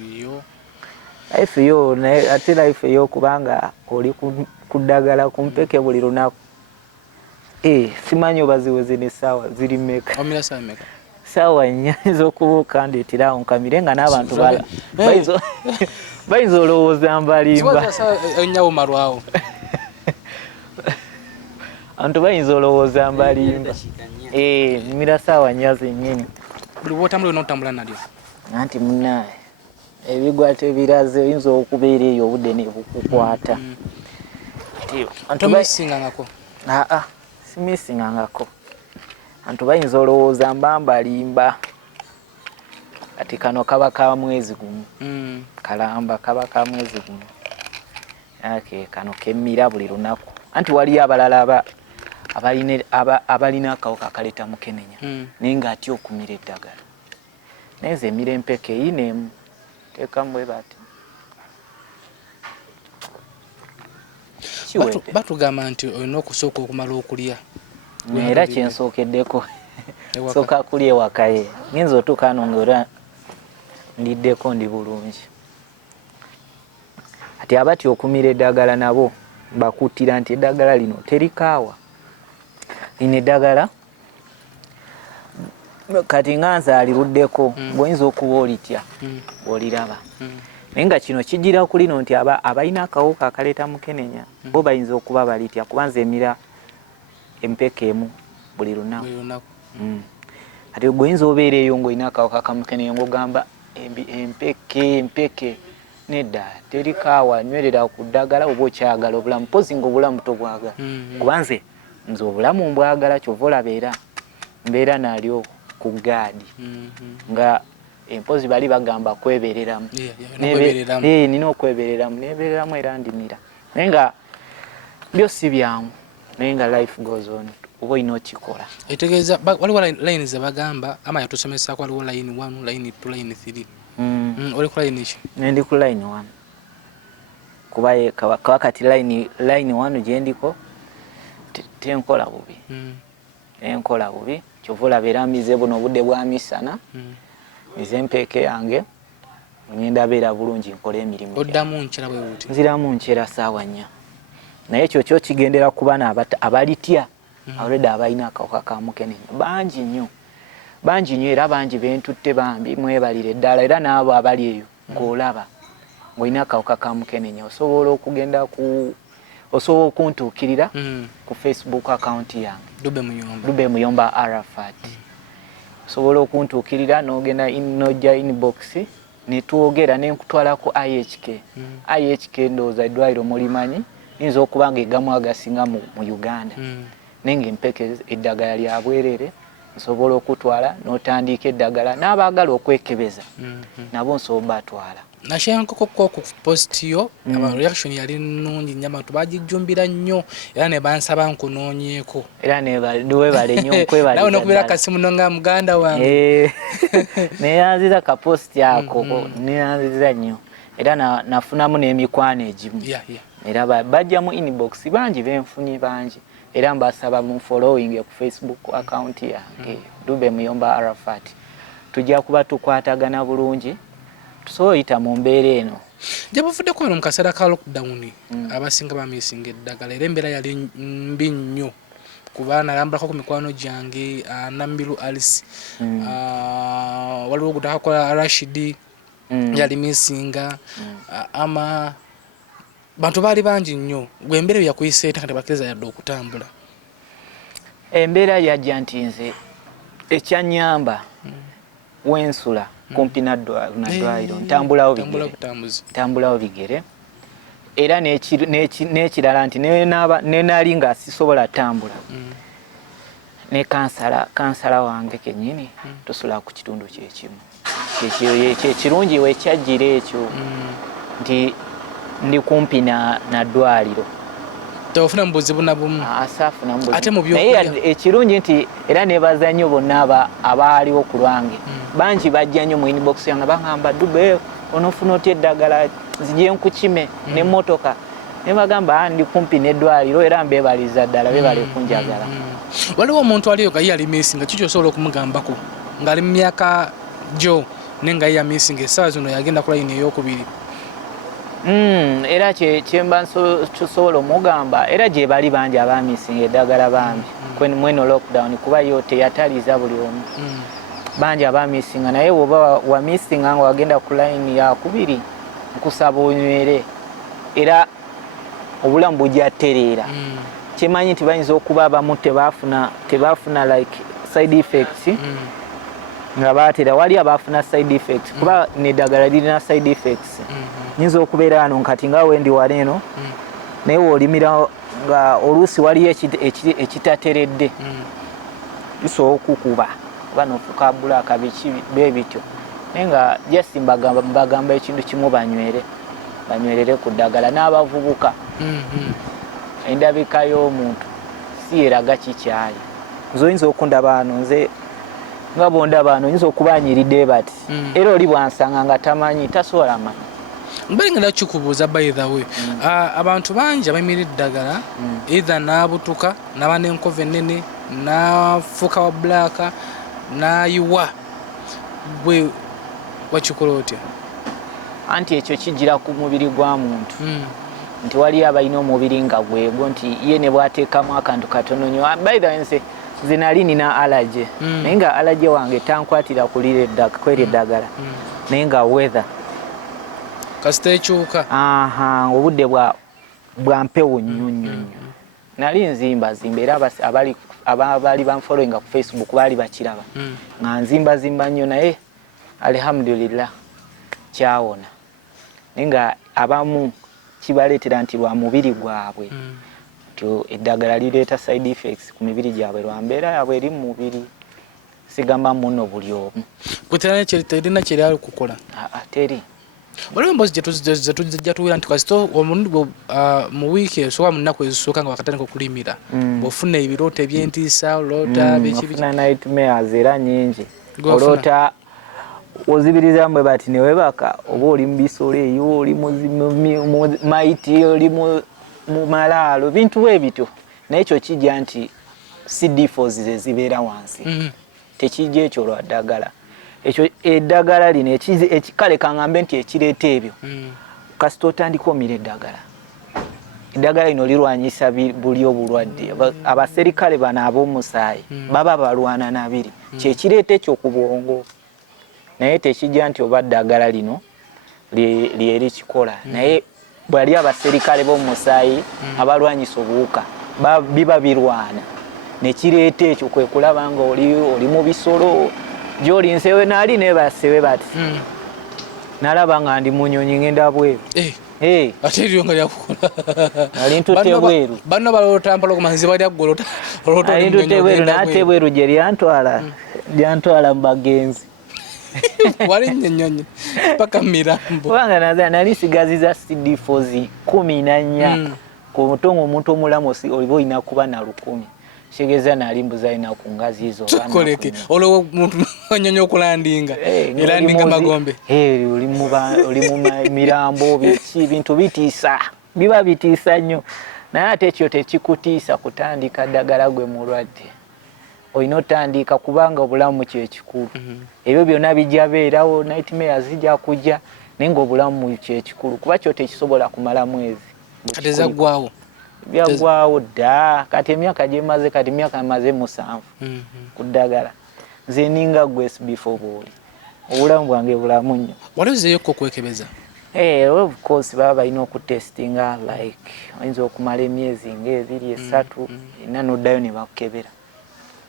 yo ate life yo kubanga oli kuddagala kumpeke buli lunaku simanyi oba ziweze n'essaawa ziri mmeka saawa 4 ez'okubuuka ndeeterawo nkamire nga n'abantu bayinza olowooza mbalimba abantu bayinza olowooza mbalimba nimira saawa 4 zennyini buli bw'otambula n'otambula nalyo anti munnaye ebigwa tebiraze oyinza okubeera eyo obudde ne bukukwata simisingangako antu bayinza olowooza mbalimba kati kano kaba ka mwezi gumu kalamba kaba ka mwezi gumu kano kemmira buli lunaku anti waliyo abalala abalina akawuka akaleta mukenenya naye ng'atya okumira eddagala naye nze emira empeke eyinemu teekamu bwe bati batugamba nti olina okusooka okumala okulya era kyensookeddeko sooka kulya ewakaye ngenza otuuka ano ngaora ndiddeko ndi bulungi ati abatya okumira eddagala nabo bakuttira nti eddagala lino terikaawa lino eddagala kati nga nzaaliruddeko bw'oyinza okuba olitya bw'oliraba naye nga kino kijira ku lino nti abalina akawuka akaleeta mukenenya bo bayinza okuba balitya kubanza emira empeke emu buli lunaku ati gweoyinza obeera eyo ng'olina akawuka kamukenenya ng'ogamba empeke nedda terikaawa nywerera ku ddagala oba okyagala obulamu pozi ng'obulamu tobwagala kubanze nze obulamu mbwagala kyova olabeera mbeera nalyo ku gaadi nga empozi bali bagamba kwebereramu nina okwebereramu nebereramu era ndimira naye nga byo si byangu naye nga life goes on oba olina okikola etegeeza waliwo line ze bagamba ama yatusomesako waliwo line 1 line 2 line 3 oli ku line ki nendi ku line 1 kuba kawakati line 1 gyendiko tenkola bubi enkola bubi kyova olabeera mize buno obudde bwa misana mize mpeke yange ngenda beera bulungi nkola emirimu oddamu nkyera bwe buti nziramu nkyera saawa 4 naye ekyo kigendera ku baana abalitya already abalina akawuka ka mukenenya bangi nnyo era bangi bentutte bambi mwebalire eddala era n'abo abali eyo ng'olaba ng'olina akawuka ka mukenenya osobola okugenda osobola okuntuukirira ku Facebook account yange Dube Muyomba Arafat osobola okuntuukirira n'ogenda nojja inbox netwogera nenkutwala ku IHK ndowooza eddwaliro mulimanyi yinza okuba nga egamu agasinga mu Uganda nenge empeke eddagala lya bwerere nsobola okutwala n'otandika eddagala n'abaagala okwekebeza nabo nsobola batwala nashankoko ku post yo aba reaction yali nnungi nyama tubagijjumbira nnyo era ne bansaba nkunoonyeeko era ne bale nnyo kwebale nawe nokubira kasimu nonga muganda wange ne yanziza ka post yako ne yanziza nnyo era nafunamu n'emikwano egimu era bajja mu inbox bangi benfunye bangi era mbasaba mu following ku Facebook account yange Dube Muyomba Arafat tujja kuba tukwatagana bulungi tusoyita mu mbeera eno jabufudde ko mu kaseera ka lockdown abasinga bamisinga eddagala era embeera yali mbi nnyo kubaana alambulako ku mikwano gyange Nambiru Alice waliwo gutakakola Rashidi yali misinga ama bantu bali bangi nnyo gwe embeera yakuyise kati bakiriza yadde okutambula embeera yajja nti nze ekyanyamba wensula kumpi na ddwaliro ntambulawo bigere era n'ekirala nti nenali nga sisobola tambula ne kansala wange kennyini tusula ku kitundu kyekimu ekirungi wekyajjira ekyo nti ndi kumpi na ddwaliro tofuna mbuzibu na bumu asafuna mbuzibu ate mu byokulya ekirungi nti era nebaza nnyo bonna abaaliwo ku lwange bangi bajja nnyo mu inbox yange bagamba Dube onofuna otya eddagala zijje nkukime n'emmotoka ne bagamba ndi kumpi n'eddwaliro era mbebaliza ddala bebale kunjagala. Waliwo omuntu aliyo nga yali missing kiki osobola okumugambako ng'ali mu myaka gyo nenga ya missing essaawa zino yagenda ku line ey'okubiri? Era kyemba tusobola omugamba era gye bali bangi abamisinga eddagala bangi mweno lockdown kuba yo teyataliza buli omu bangi abamisinga naye woba wamisinga nga wagenda ku line ya kubiri nkusaba onywere era obulamu bujjatereera kyemanyi nti bayinza okuba abamu tebafuna like side effects nga batera wali abafuna side effects kuba neddagala lirina side effects nyinza okubeera wano nkati nga wendi wali eno naye wolimira nga oluusi waliyo ekitateredde bisobola okukuba oba nofuka bulaka biki bebityo naye nga jasi mbagamba ekintu kimu banywerere ku ddagala n'abavubuka endabika y'omuntu si eraga kikyali nze oyinza okundaba wano nze nga bondaba wano oyinza okuba anyiridde bati era oli bwansanga nga tamanyi tasobola manyi mbali ngenda kikubuuza by the way abantu bangi abayimiridde eddagala either n'abutuka n'aba n'enkova ennene n'afuuka wa bbulaaka n'ayiwa bwe wakikola otya? Anti ekyo kijira ku mubiri gwa muntu nti waliyo abalina omubiri nga gwegwo nti ye ne bwateekamu akantu katono nnyo. By the way nze nali nina allergy naye nga allergy wange tankwatira kweri eddagala naye nga weather kasita ekyuka obudde bwa mpewo nnyo nali nzimba era abali banfollowinga ku Facebook baali bakiraba nga nzimba nnyo naye alhamdulillah kyawona naye nga abamu kibaleetera nti lwa mubiri gwabwe eddagala lireeta side effects ku mibiri gyabwe lwa mbeera yabwe eri mu mubiri sigamba muno buli omu terina kyeri kukola teri waliwo emboozi zetujja tuwera nti kasita omulundi mu wiiki esooka mu nnaku ezisooka nga wakatandika okulimira bw'ofuna ebirooto ebyentiisa oloota ofuna nightmares era nyingi oloota ozibiriza mbwe bati newebaka oba oli mu bisolo eyo oli mu maiti oli mu malaalo bintu ebityo naye ekyo kijja nti CD4 ze zibeera wansi tekijja ekyo lwa ddagala ekyo eddagala lino ekikale kangambe nti ekireeta ebyo kasita otandika omira eddagala lino lirwanyisa buli obulwadde abaserikale bano ab'omusaayi baba balwana nabiri kyekireeta ekyo ku bwongo naye tekijja nti oba ddagala lino lyeri kikola naye bwali abaserikale b'omusaayi abalwanyisa obuwuka biba birwana nekireeta ekyo kwe kulaba nga oli mu bisolo gy'oli nsewe naali nebasewe bati nalaba nga ndi munyonyi ngenda bweru ate eryo nga lyakukola ali ntutte bweru banno balotambala okumanzi balyaggolota ali ntutte bweru naate bweru gye lyantwala mu bagenzi wali nnyonyi paka mirambo kubanga nali sigaziza CD4 14 ku mutongo omuntu omulamu oliba olina kuba na 10 kigeza nali mbuza ina ku ngazi hizo koleke olwo muntu onyonya okulandinga elandinga magombe oli mu mirambo bintu bitiisa biba bitiisa nnyo naye ate ekyo tekikutiisa kutandika ddagala gwe mulwadde olina otandika kubanga obulamu kyekikulu ebyo byonna bijja beerawo nightmares zijja kujja naye ngaobulamu kyekikulu kuba kyo tekisobola kumala mwezi kati zaggwawo byagwawo dda kati emyaka gyemaze kati myaka maze 7 ku ddagala nze ninga gwe SB4 bwoli obulamu bwange bulamu nnyo walizeeyoko okwekebeza of course baba balina okutestinga like oyinza okumala emyezi nga 2 3 ena noddayo ne bakukebera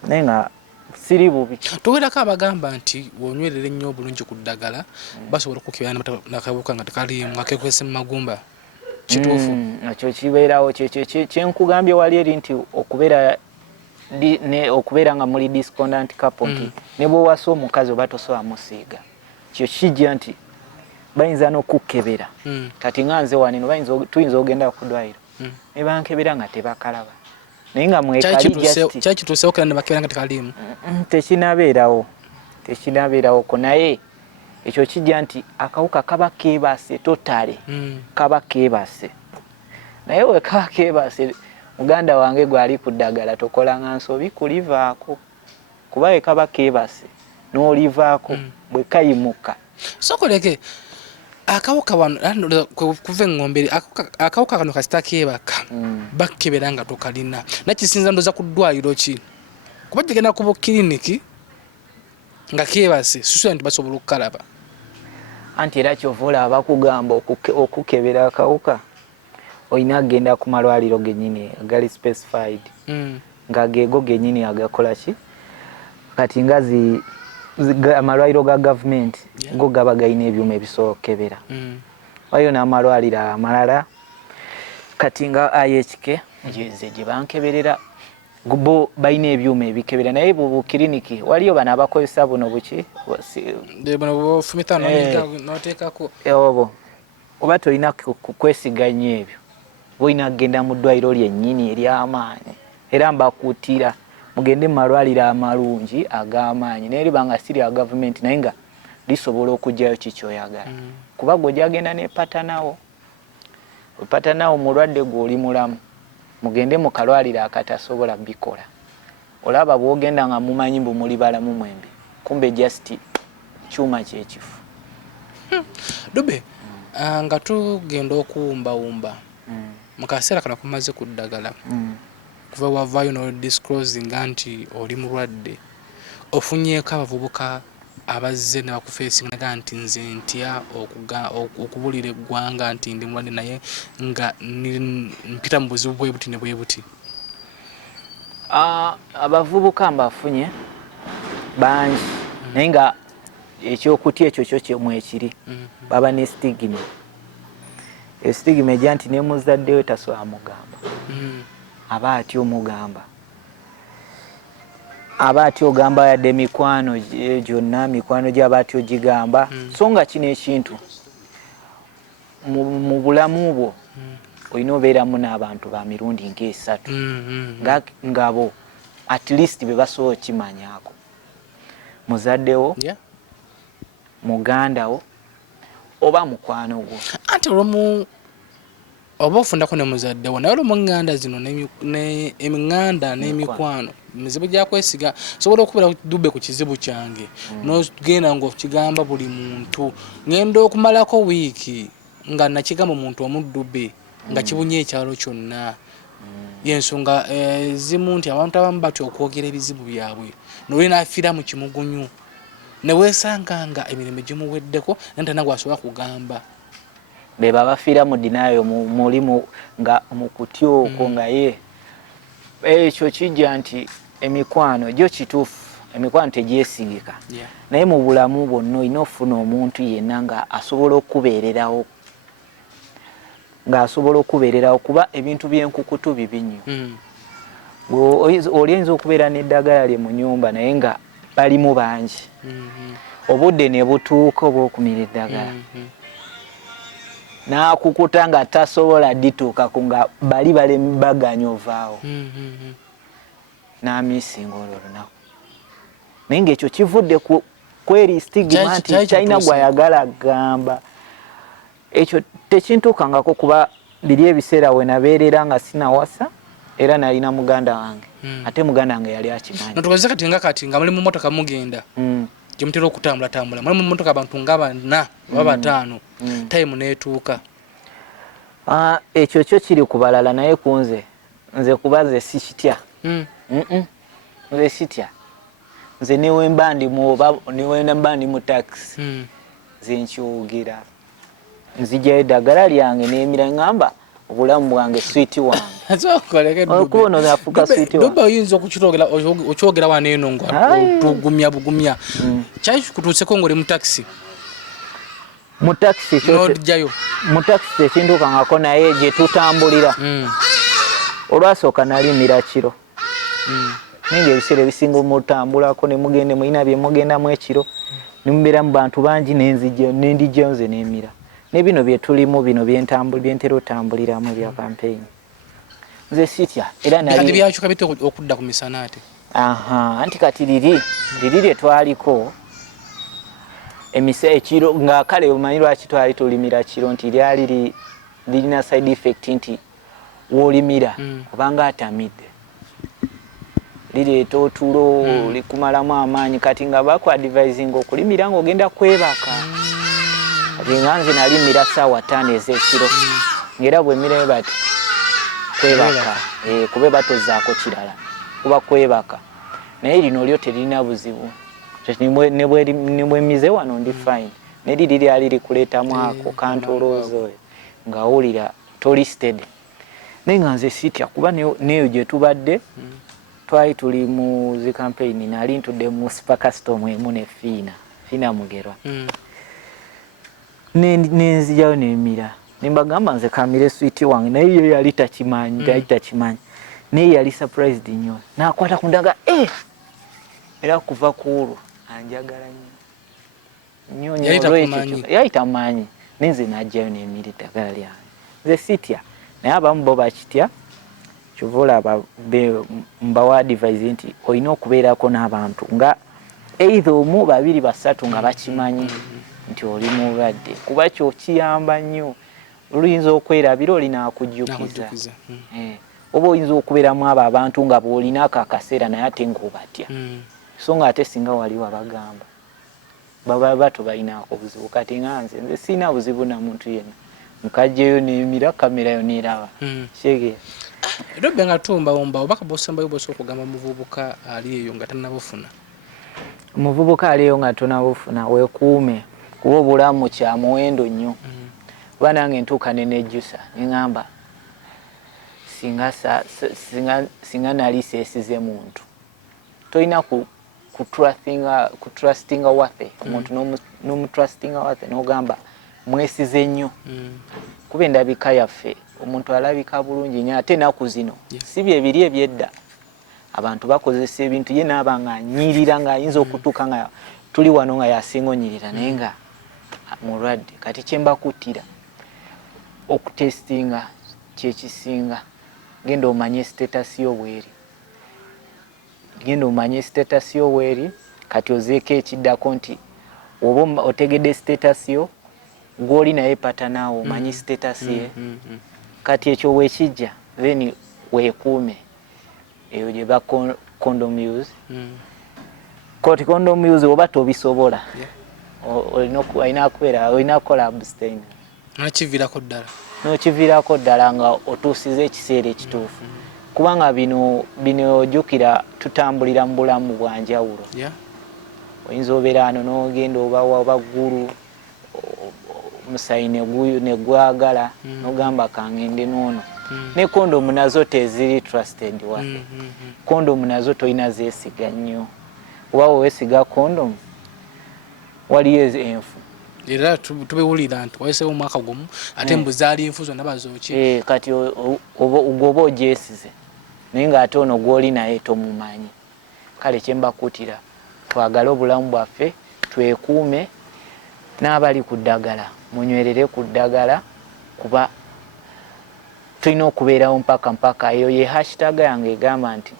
naye nga siri bubi. Tuwerako abagamba nti wonywerera ennyo obulungi ku ddagala basobola okukebera n'akawuka nga tekaliimu nga kekwese mu magumba. Kituufu? Ekyo kibeerawo kyenkugambye wali eri nti okubeera nga muli discordant couple nti ne bw'owasa omukazi oba tosobola musiiga. Kyo kijja nti bayinza n'okukebera. Kati nga nze wanino tuyinza okugenda ku ddwaliro ne bankebera nga tebakalaba. Naye nga mwekali just kyakituusewo kera ne bakebera nga tekaliimu. Tekinabeerawo ko naye ekyo kijja nti akawuka kaba keebase totale. Kaba keebase. Naye we kaba keebase muganda wange gwali ku ddagala tokola nga nsobi kulivaako. Kuba we kaba keebase n'olivaako bwe kayimuka. Sokoleke akawuka wano kuva engombe akawuka kano kasita keebaka bakebera nga tokalina. Nakisinza ndoza ku ddwaliro ki? Kuba tegenda ku kiliniki nga keebase susula nti basobola okukalaba. Anti era kyovoola bakugamba okukebera akawuka olina kugenda ku malwaliro gennyini agali specified nga geego gennyini agakola ki kati nga amalwaliro ga gavumenti go gaba galina ebyuma ebisobola okukebera. Waliyo n'amalwaliro amalala kati nga IHK gye bankeberera bo balina ebyuma ebikebera naye bu kiliniki waliyo bano abakozesa buno buki obo oba tolina kukwesiganya ebyo olina kugenda mu ddwaliro lyennyini ery'amaanyi era mbakuutira mugende mu malwaliro amalungi ag'amaanyi naye liba nga siri ya gavumenti naye nga lisobola okugyayo kikyoyagala kuba gwe gyagenda nepatanawo mulwadde gw'oli mulamu mugende mu kalwaliro akatasobola bikola olaba bwogenda nga mumanyi mbu muli balamu mwembi kumbe just kyuma kyekifu. Dube nga tugenda okuwumbawumba mu kaseera kano kumaze ku ddagala kuva wavaayo n'odisclosing nti oli mulwadde ofunyeeko abavubuka abazze ne bakufeesinga nti nze ntya okubulira eggwanga nti ndi mulwadde naye nga mpita mu buzibu bwe buti ne bwe buti? Abavubuka mbafunye bangi naye nga ekyokutya ekyo kyo kyemwekiri baba ne stigma. Estigma ejja nti ne muzaddeyo tasobola mugamba aba atya omugamba aba atya ogamba yadde mikwano gyonna mikwano gy'aba atya ogigamba so nga kino ekintu mu bulamu bwo olina obeeramu n'abantu ba mirundi ng'esatu ngabo at least be basobola okimanyaako muzaddewo mugandawo oba mukwano gwo anti olwomu oba ofundako ne muzaddewo naye olwomu nganda zino eminganda n'emikwano mizibu gya kwesiga sobola okubeera Dube ku kizibu kyange n'ogenda ng'okigamba buli muntu ngenda okumalako wiiki nga nakigamba omuntu omu Dube nga kibunye ekyalo kyonna yensonga ezimu nti abantu abamu batya okwogera ebizibu byabwe n'oli n'afiira mu kimugunyu ne weesanga nga emirimu gimuweddeko nantana gwasobola kugamba be babafiira mu dinayo mulimu nga mukutya okwo nga ye ekyo kijja nti emikwano gyo kituufu emikwano tegyesigika naye mu bulamu bwonna olina ofuna omuntu yenna nga asobola okubeererawo kuba ebintu by'enkukutu bibi nnyo oyinza okubeera n'eddagala lye mu nnyumba naye nga balimu bangi obudde ne butuuka obw'okumira eddagala n'akukuta nga tasobola dituukako nga bali baganya ovaawo n'amiisinga olwo lunaku naye ng'ekyo kivudde kweri stigma nti kyalina gwayagala gamba ekyo tekintuukangako kuba biri ebiseera we nabeerera nga sinawasa era nalina muganda wange ate muganda wange yali akimanyi notukoze kati nga muli mu mmotoka mugenda gyemutera okutambula muli mu mmotoka abantu nga bana oba bataano time neetuuka ekyo kyo kiri ku balala naye kunze nze kuba nze sikitya nze sitya nze niwe mba ndi mu taxi nze nkyogera nzijjayo eddagala lyange n'emira ngamba obulamu bwange switi wange okubono nafuka sweet wa Dube oyinza okukyogera wano eno ngo tugumya kyali kutuuseko ng'oli mu taxi mu taxi tekindukangako naye gye tutambulira olwasooka nalimira kiro ninga ebiseera ebisinga mutambulako ne mugende mulina bye mugendamu ekiro ne mubeera mu bantu bangi n'endijjayo nze n'emira ne bino bye tulimu bino byentera otambuliramu bya campaign nze sitya era kati byakyuka bite okudda ku misana ate anti kati liri lyetwaliko ekiro nga kale omanyi lwaki twali tulimira kiro nti lyali lirina side effect nti wolimira kubanga atamidde lireeta otulo likumalamu amaanyi kati nga bakuadvising okulimira ng'ogenda kwebaka kati nga nze nalimira ssaawa 5 ez'ekiro ng'era bwemirayo bati kwebaka kube batozaako kirala kuba kwebaka naye lino lyo teririna buzibu nebwemize wano ndi fine naye liri lyali likuleetamu ako kantolooza oyo ng'awulira tolisted naye nga nze sitya kuba neyo gye tubadde twali tuli mu zi campaign nali ntudde mu spakastom emu ne fiina mugerwa nenzijyayo nemira nembagamba nze kamire switi wange naye yo yali takimanyi naye yali surprised nnyo nakwata ku ndaga era kuva kuolwo anjagala nnyo yali tamanyi nenze najjayo nemira eddagala lyange nze sitya naye abamu bo bakitya kyova mbawa advise nti olina okubeerako n'abantu nga either omu babiri basatu nga bakimanyi nti oli mulwadde kuba kyo kiyamba nnyo oluyinza okwerabira olina akujjukiza oba oyinza okubeeramu abo abantu nga bw'olina ako akaseera naye ate ng'obatya so nga ate singa wali wabagamba baba bato balinaako buzibu kati nga nze sirina buzibu na muntu yenna nkajjeyo nemira kamera yo neraba kyegera Dube nga tumbawomba obaka bosembayo boso okugamba muvubuka ali eyo nga tannabufuna muvubuka ali eyo nga tonnabufuna weekuume kuba obulamu kya muwendo nnyo kuba nange ntuuka nenejjusa neŋŋamba singa nali seesize muntu tolina kutrustinga wathe omuntu n'omutrustinga wathe n'ogamba mwesize nnyo kuba endabika yaffe omuntu alabika bulungi nnyo ate ennaku zino si bye biri ebyedda abantu bakozesa ebintu ye naaba nga anyirira ng'ayinza okutuuka nga tuli wano nga yasinga onyirira naye nga mulwadde kati kyembakuttira okutestinga kyekisinga genda omanye status yo bweri kati ozeeko ekiddako nti oba otegedde status yo gw'oli naye patanaawo omanyi status ye kati ekyo weekijja then weekuume eyo gye ba condom use koti condom use oba tobisobola olina kukola abstain n'okiviirako ddala nga otuusiza ekiseera ekituufu kubanga bino ojjukira tutambulira mu bulamu bwa njawulo oyinza obeera ano n'ogenda oba ggulu omusayi negwagala n'ogamba kangende n'ono ne kondomu nazo teziri trusted waffe kondomu nazo tolina zeesiga nnyo oba weesiga kondomu waliyo enfu era tubiwulira nti wayiseewo omwaka gumu ate mbuzaali enfu zonna bazooki kati gwoba ogyesize naye ng'ate ono gw'oli naye tomumanyi kale kyembakuutira twagale obulamu bwaffe twekuume n'abali ku ddagala munywerere ku ddagala kuba tulina okubeerawo mpaka eyo ye hashtag yange egamba nti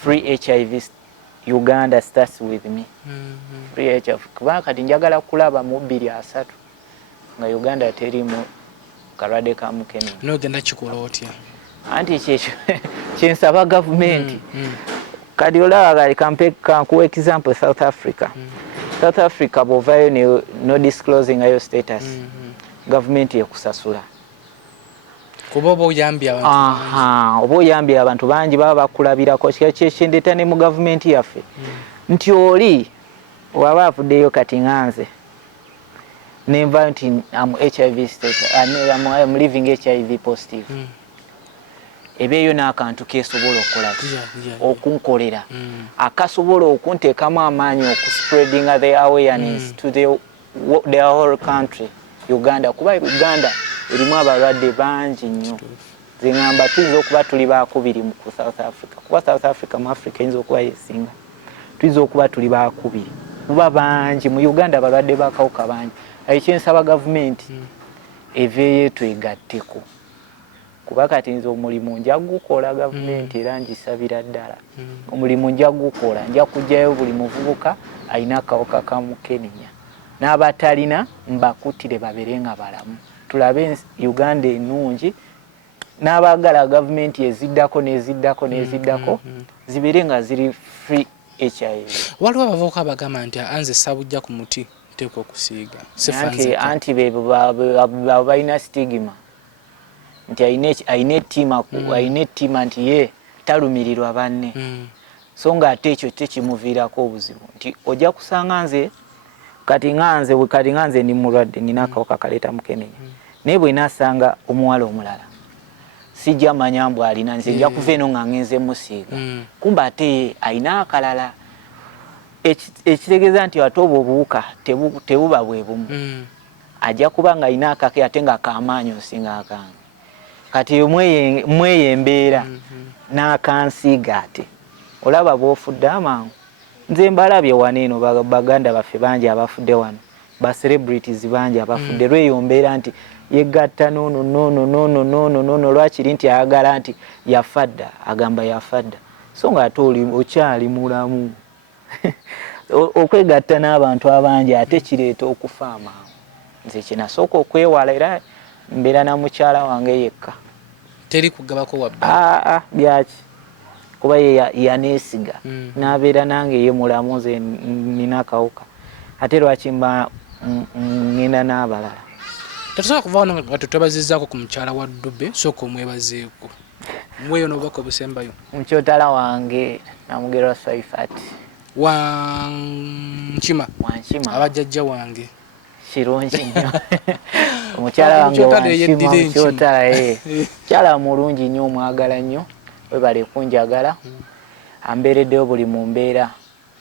free HIV Uganda starts with me. Free HIV kuba kati njagala kulaba mu 2-3 nga Uganda terimu kalwadde ka mukene n'ogenda kikola otya anti kyekyo kyensaba gavumenti kati olaba kankuwa example South Africa South Africa bw'ovaayo no disclosing your status gavumenti ekusasula kuba oba oyambye abantu bangi baba bakulabirako kyekyendeeta ne mu gavumenti yaffe nti oli waba avuddeyo kati nganze nenva nti am HIV status I'm living HIV positive ebeeyo n'akantu keesobola okukola okunkolera akasobola okunteekamu amaanyi okuspreadinga the awareness to the whole country Uganda kuba Uganda erimu abalwadde bangi nnyo zingamba tuyinza okuba tuli baakubiri mu South Africa kuba South Africa mu Africa eyinza okuba yesinga tuyinza okuba tuli baakubiri kuba bangi mu Uganda abalwadde bakawuka bangi ekyensaba gavumenti eveeyo twegatteko kuba kati nze omulimu nja gukola gavumenti era ngisabira ddala omulimu nja gukola nja kujjayo buli muvubuka alina akawuka ka mukenenya n'abatalina mbakutire baberenga balamu tulabe Uganda ennungi n'abaagala gavumenti eziddako ziberenga ziri free HIV. Waliwo abavubuka bagamba nti anze sabujja ku muti nteekwa okusiiga anti bebo balina stigma nti ayina ettima nti ye talumirirwa banne so nga ate ekyo tekimuviirako obuzibu nti ojja kusanga nze kati nganze ndi mulwadde nina akawuka kaleeta mukenenya naye bwe naasanga omuwala omulala sijja manya mbu alina nze nja kuva eno nga ngenze musiiga kumba ate ayina akalala ekitegeeza nti ate obwo obuwuka tebuba bwe bumu ajja kuba nga ayina akake ate nga kamaanyi osinga akange kati mweye embeera n'akansiiga ate olaba bw'ofudde amangu nze mbalabye wano eno baganda baffe bangi abafudde wano ba celebrities bangi abafudde lweyo mbeera nti yegatta nono lwakiri nti ayagala nti yafadda agamba yafadda so nga ate okyali mulamu okwegatta n'abantu abangi ate kireeta okufa amangu nze kinasooka okwewala era mbeera na mukyala wange yekka teri kugabako wabbe byaki kuba yaneesiga n'abeera nange ye mulamu nze nina akawuka ate lwaki mba ngenda n'abalala tetusobola kuva wano nga tutwebazizaako ku mukyala wa Dube sooka omwebazeeko mweyo n'obubaka obusembayo mukyotala wange namugerwa Swaifati Wankima abajjajja wange kirungi nnyo omukyala wange Wankima mukyotala mukyala mulungi nnyo omwagala nnyo webale kunjagala ambeereddewo buli mu mbeera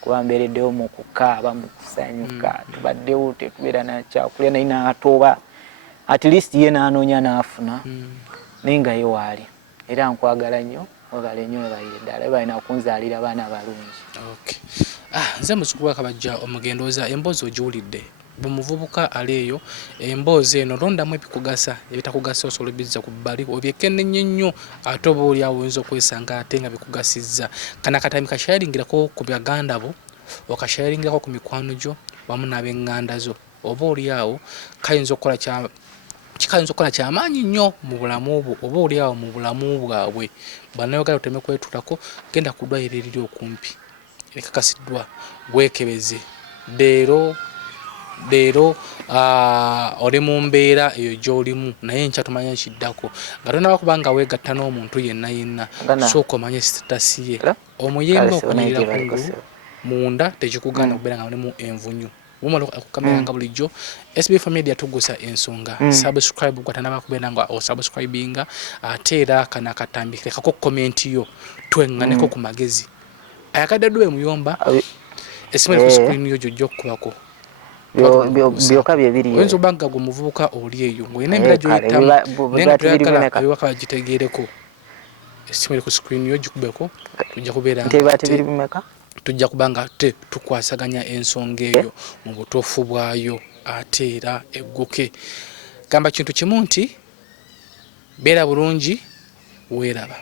kuba mbeereddewo mu kukaaba mu kusanyuka tubaddewo tetubeera na kyakulya naye n'atooba at least ye n'anoonya n'afuna naye nga ye waali era nkwagala nnyo webale nnyo webalire ddala balina kunzaalira baana balungi nze musuku wakabajja omugendooza emboozi ogiwulidde bumuvubuka aleeyo emboozi eno londamu ebikugasa ebitakugasa osobola bizza ku bbali obyekennenye nnyo ate oba oli awo oyinza okwesanga ate nga bikugasizza kana katami kashayaringirako ku baganda bo okashayaringirako ku mikwano gyo wamu n'ab'eŋŋanda zo oba oli awo kayinza okukola kyamaanyi nnyo mu bulamu bwo oba oli awo mu bulamu bwabwe bannayogala oteme kwetuulako genda ku ddwaliro eriri okumpi ekakasiddwa weekebeze leero oli mu mbeera eyo gy'olimu naye nkya tumanya ekiddako nga tonaba kubanga weegatta n'omuntu yenna sooka omanye sitatasi ye omuyembe okunyirira kungulu munda tekikugana okubeera nga mulimu envunyu bumala okukameranga bulijjo SB4 MEDIA tugusa ensonga subscribe gwatanaba kubeera nga osubscribinga ate era kana katambikire kako comment yo twenganeko ku magezi ayakadde Dube Muyomba esimu ku screen yo jojjo kubako byoka byebiri oyinza obanga gwe muvubuka oli eyo ng'olina embeera gy'oyitamu naye nga toyagala ebiwaka bagitegeereko esimu ku screen yo gikubeko tujja kubeera tujja kubanga tukwasaganya ensonga eyo mu butuufu bwayo ate era egguke gamba kintu kimu nti beera bulungi weeraba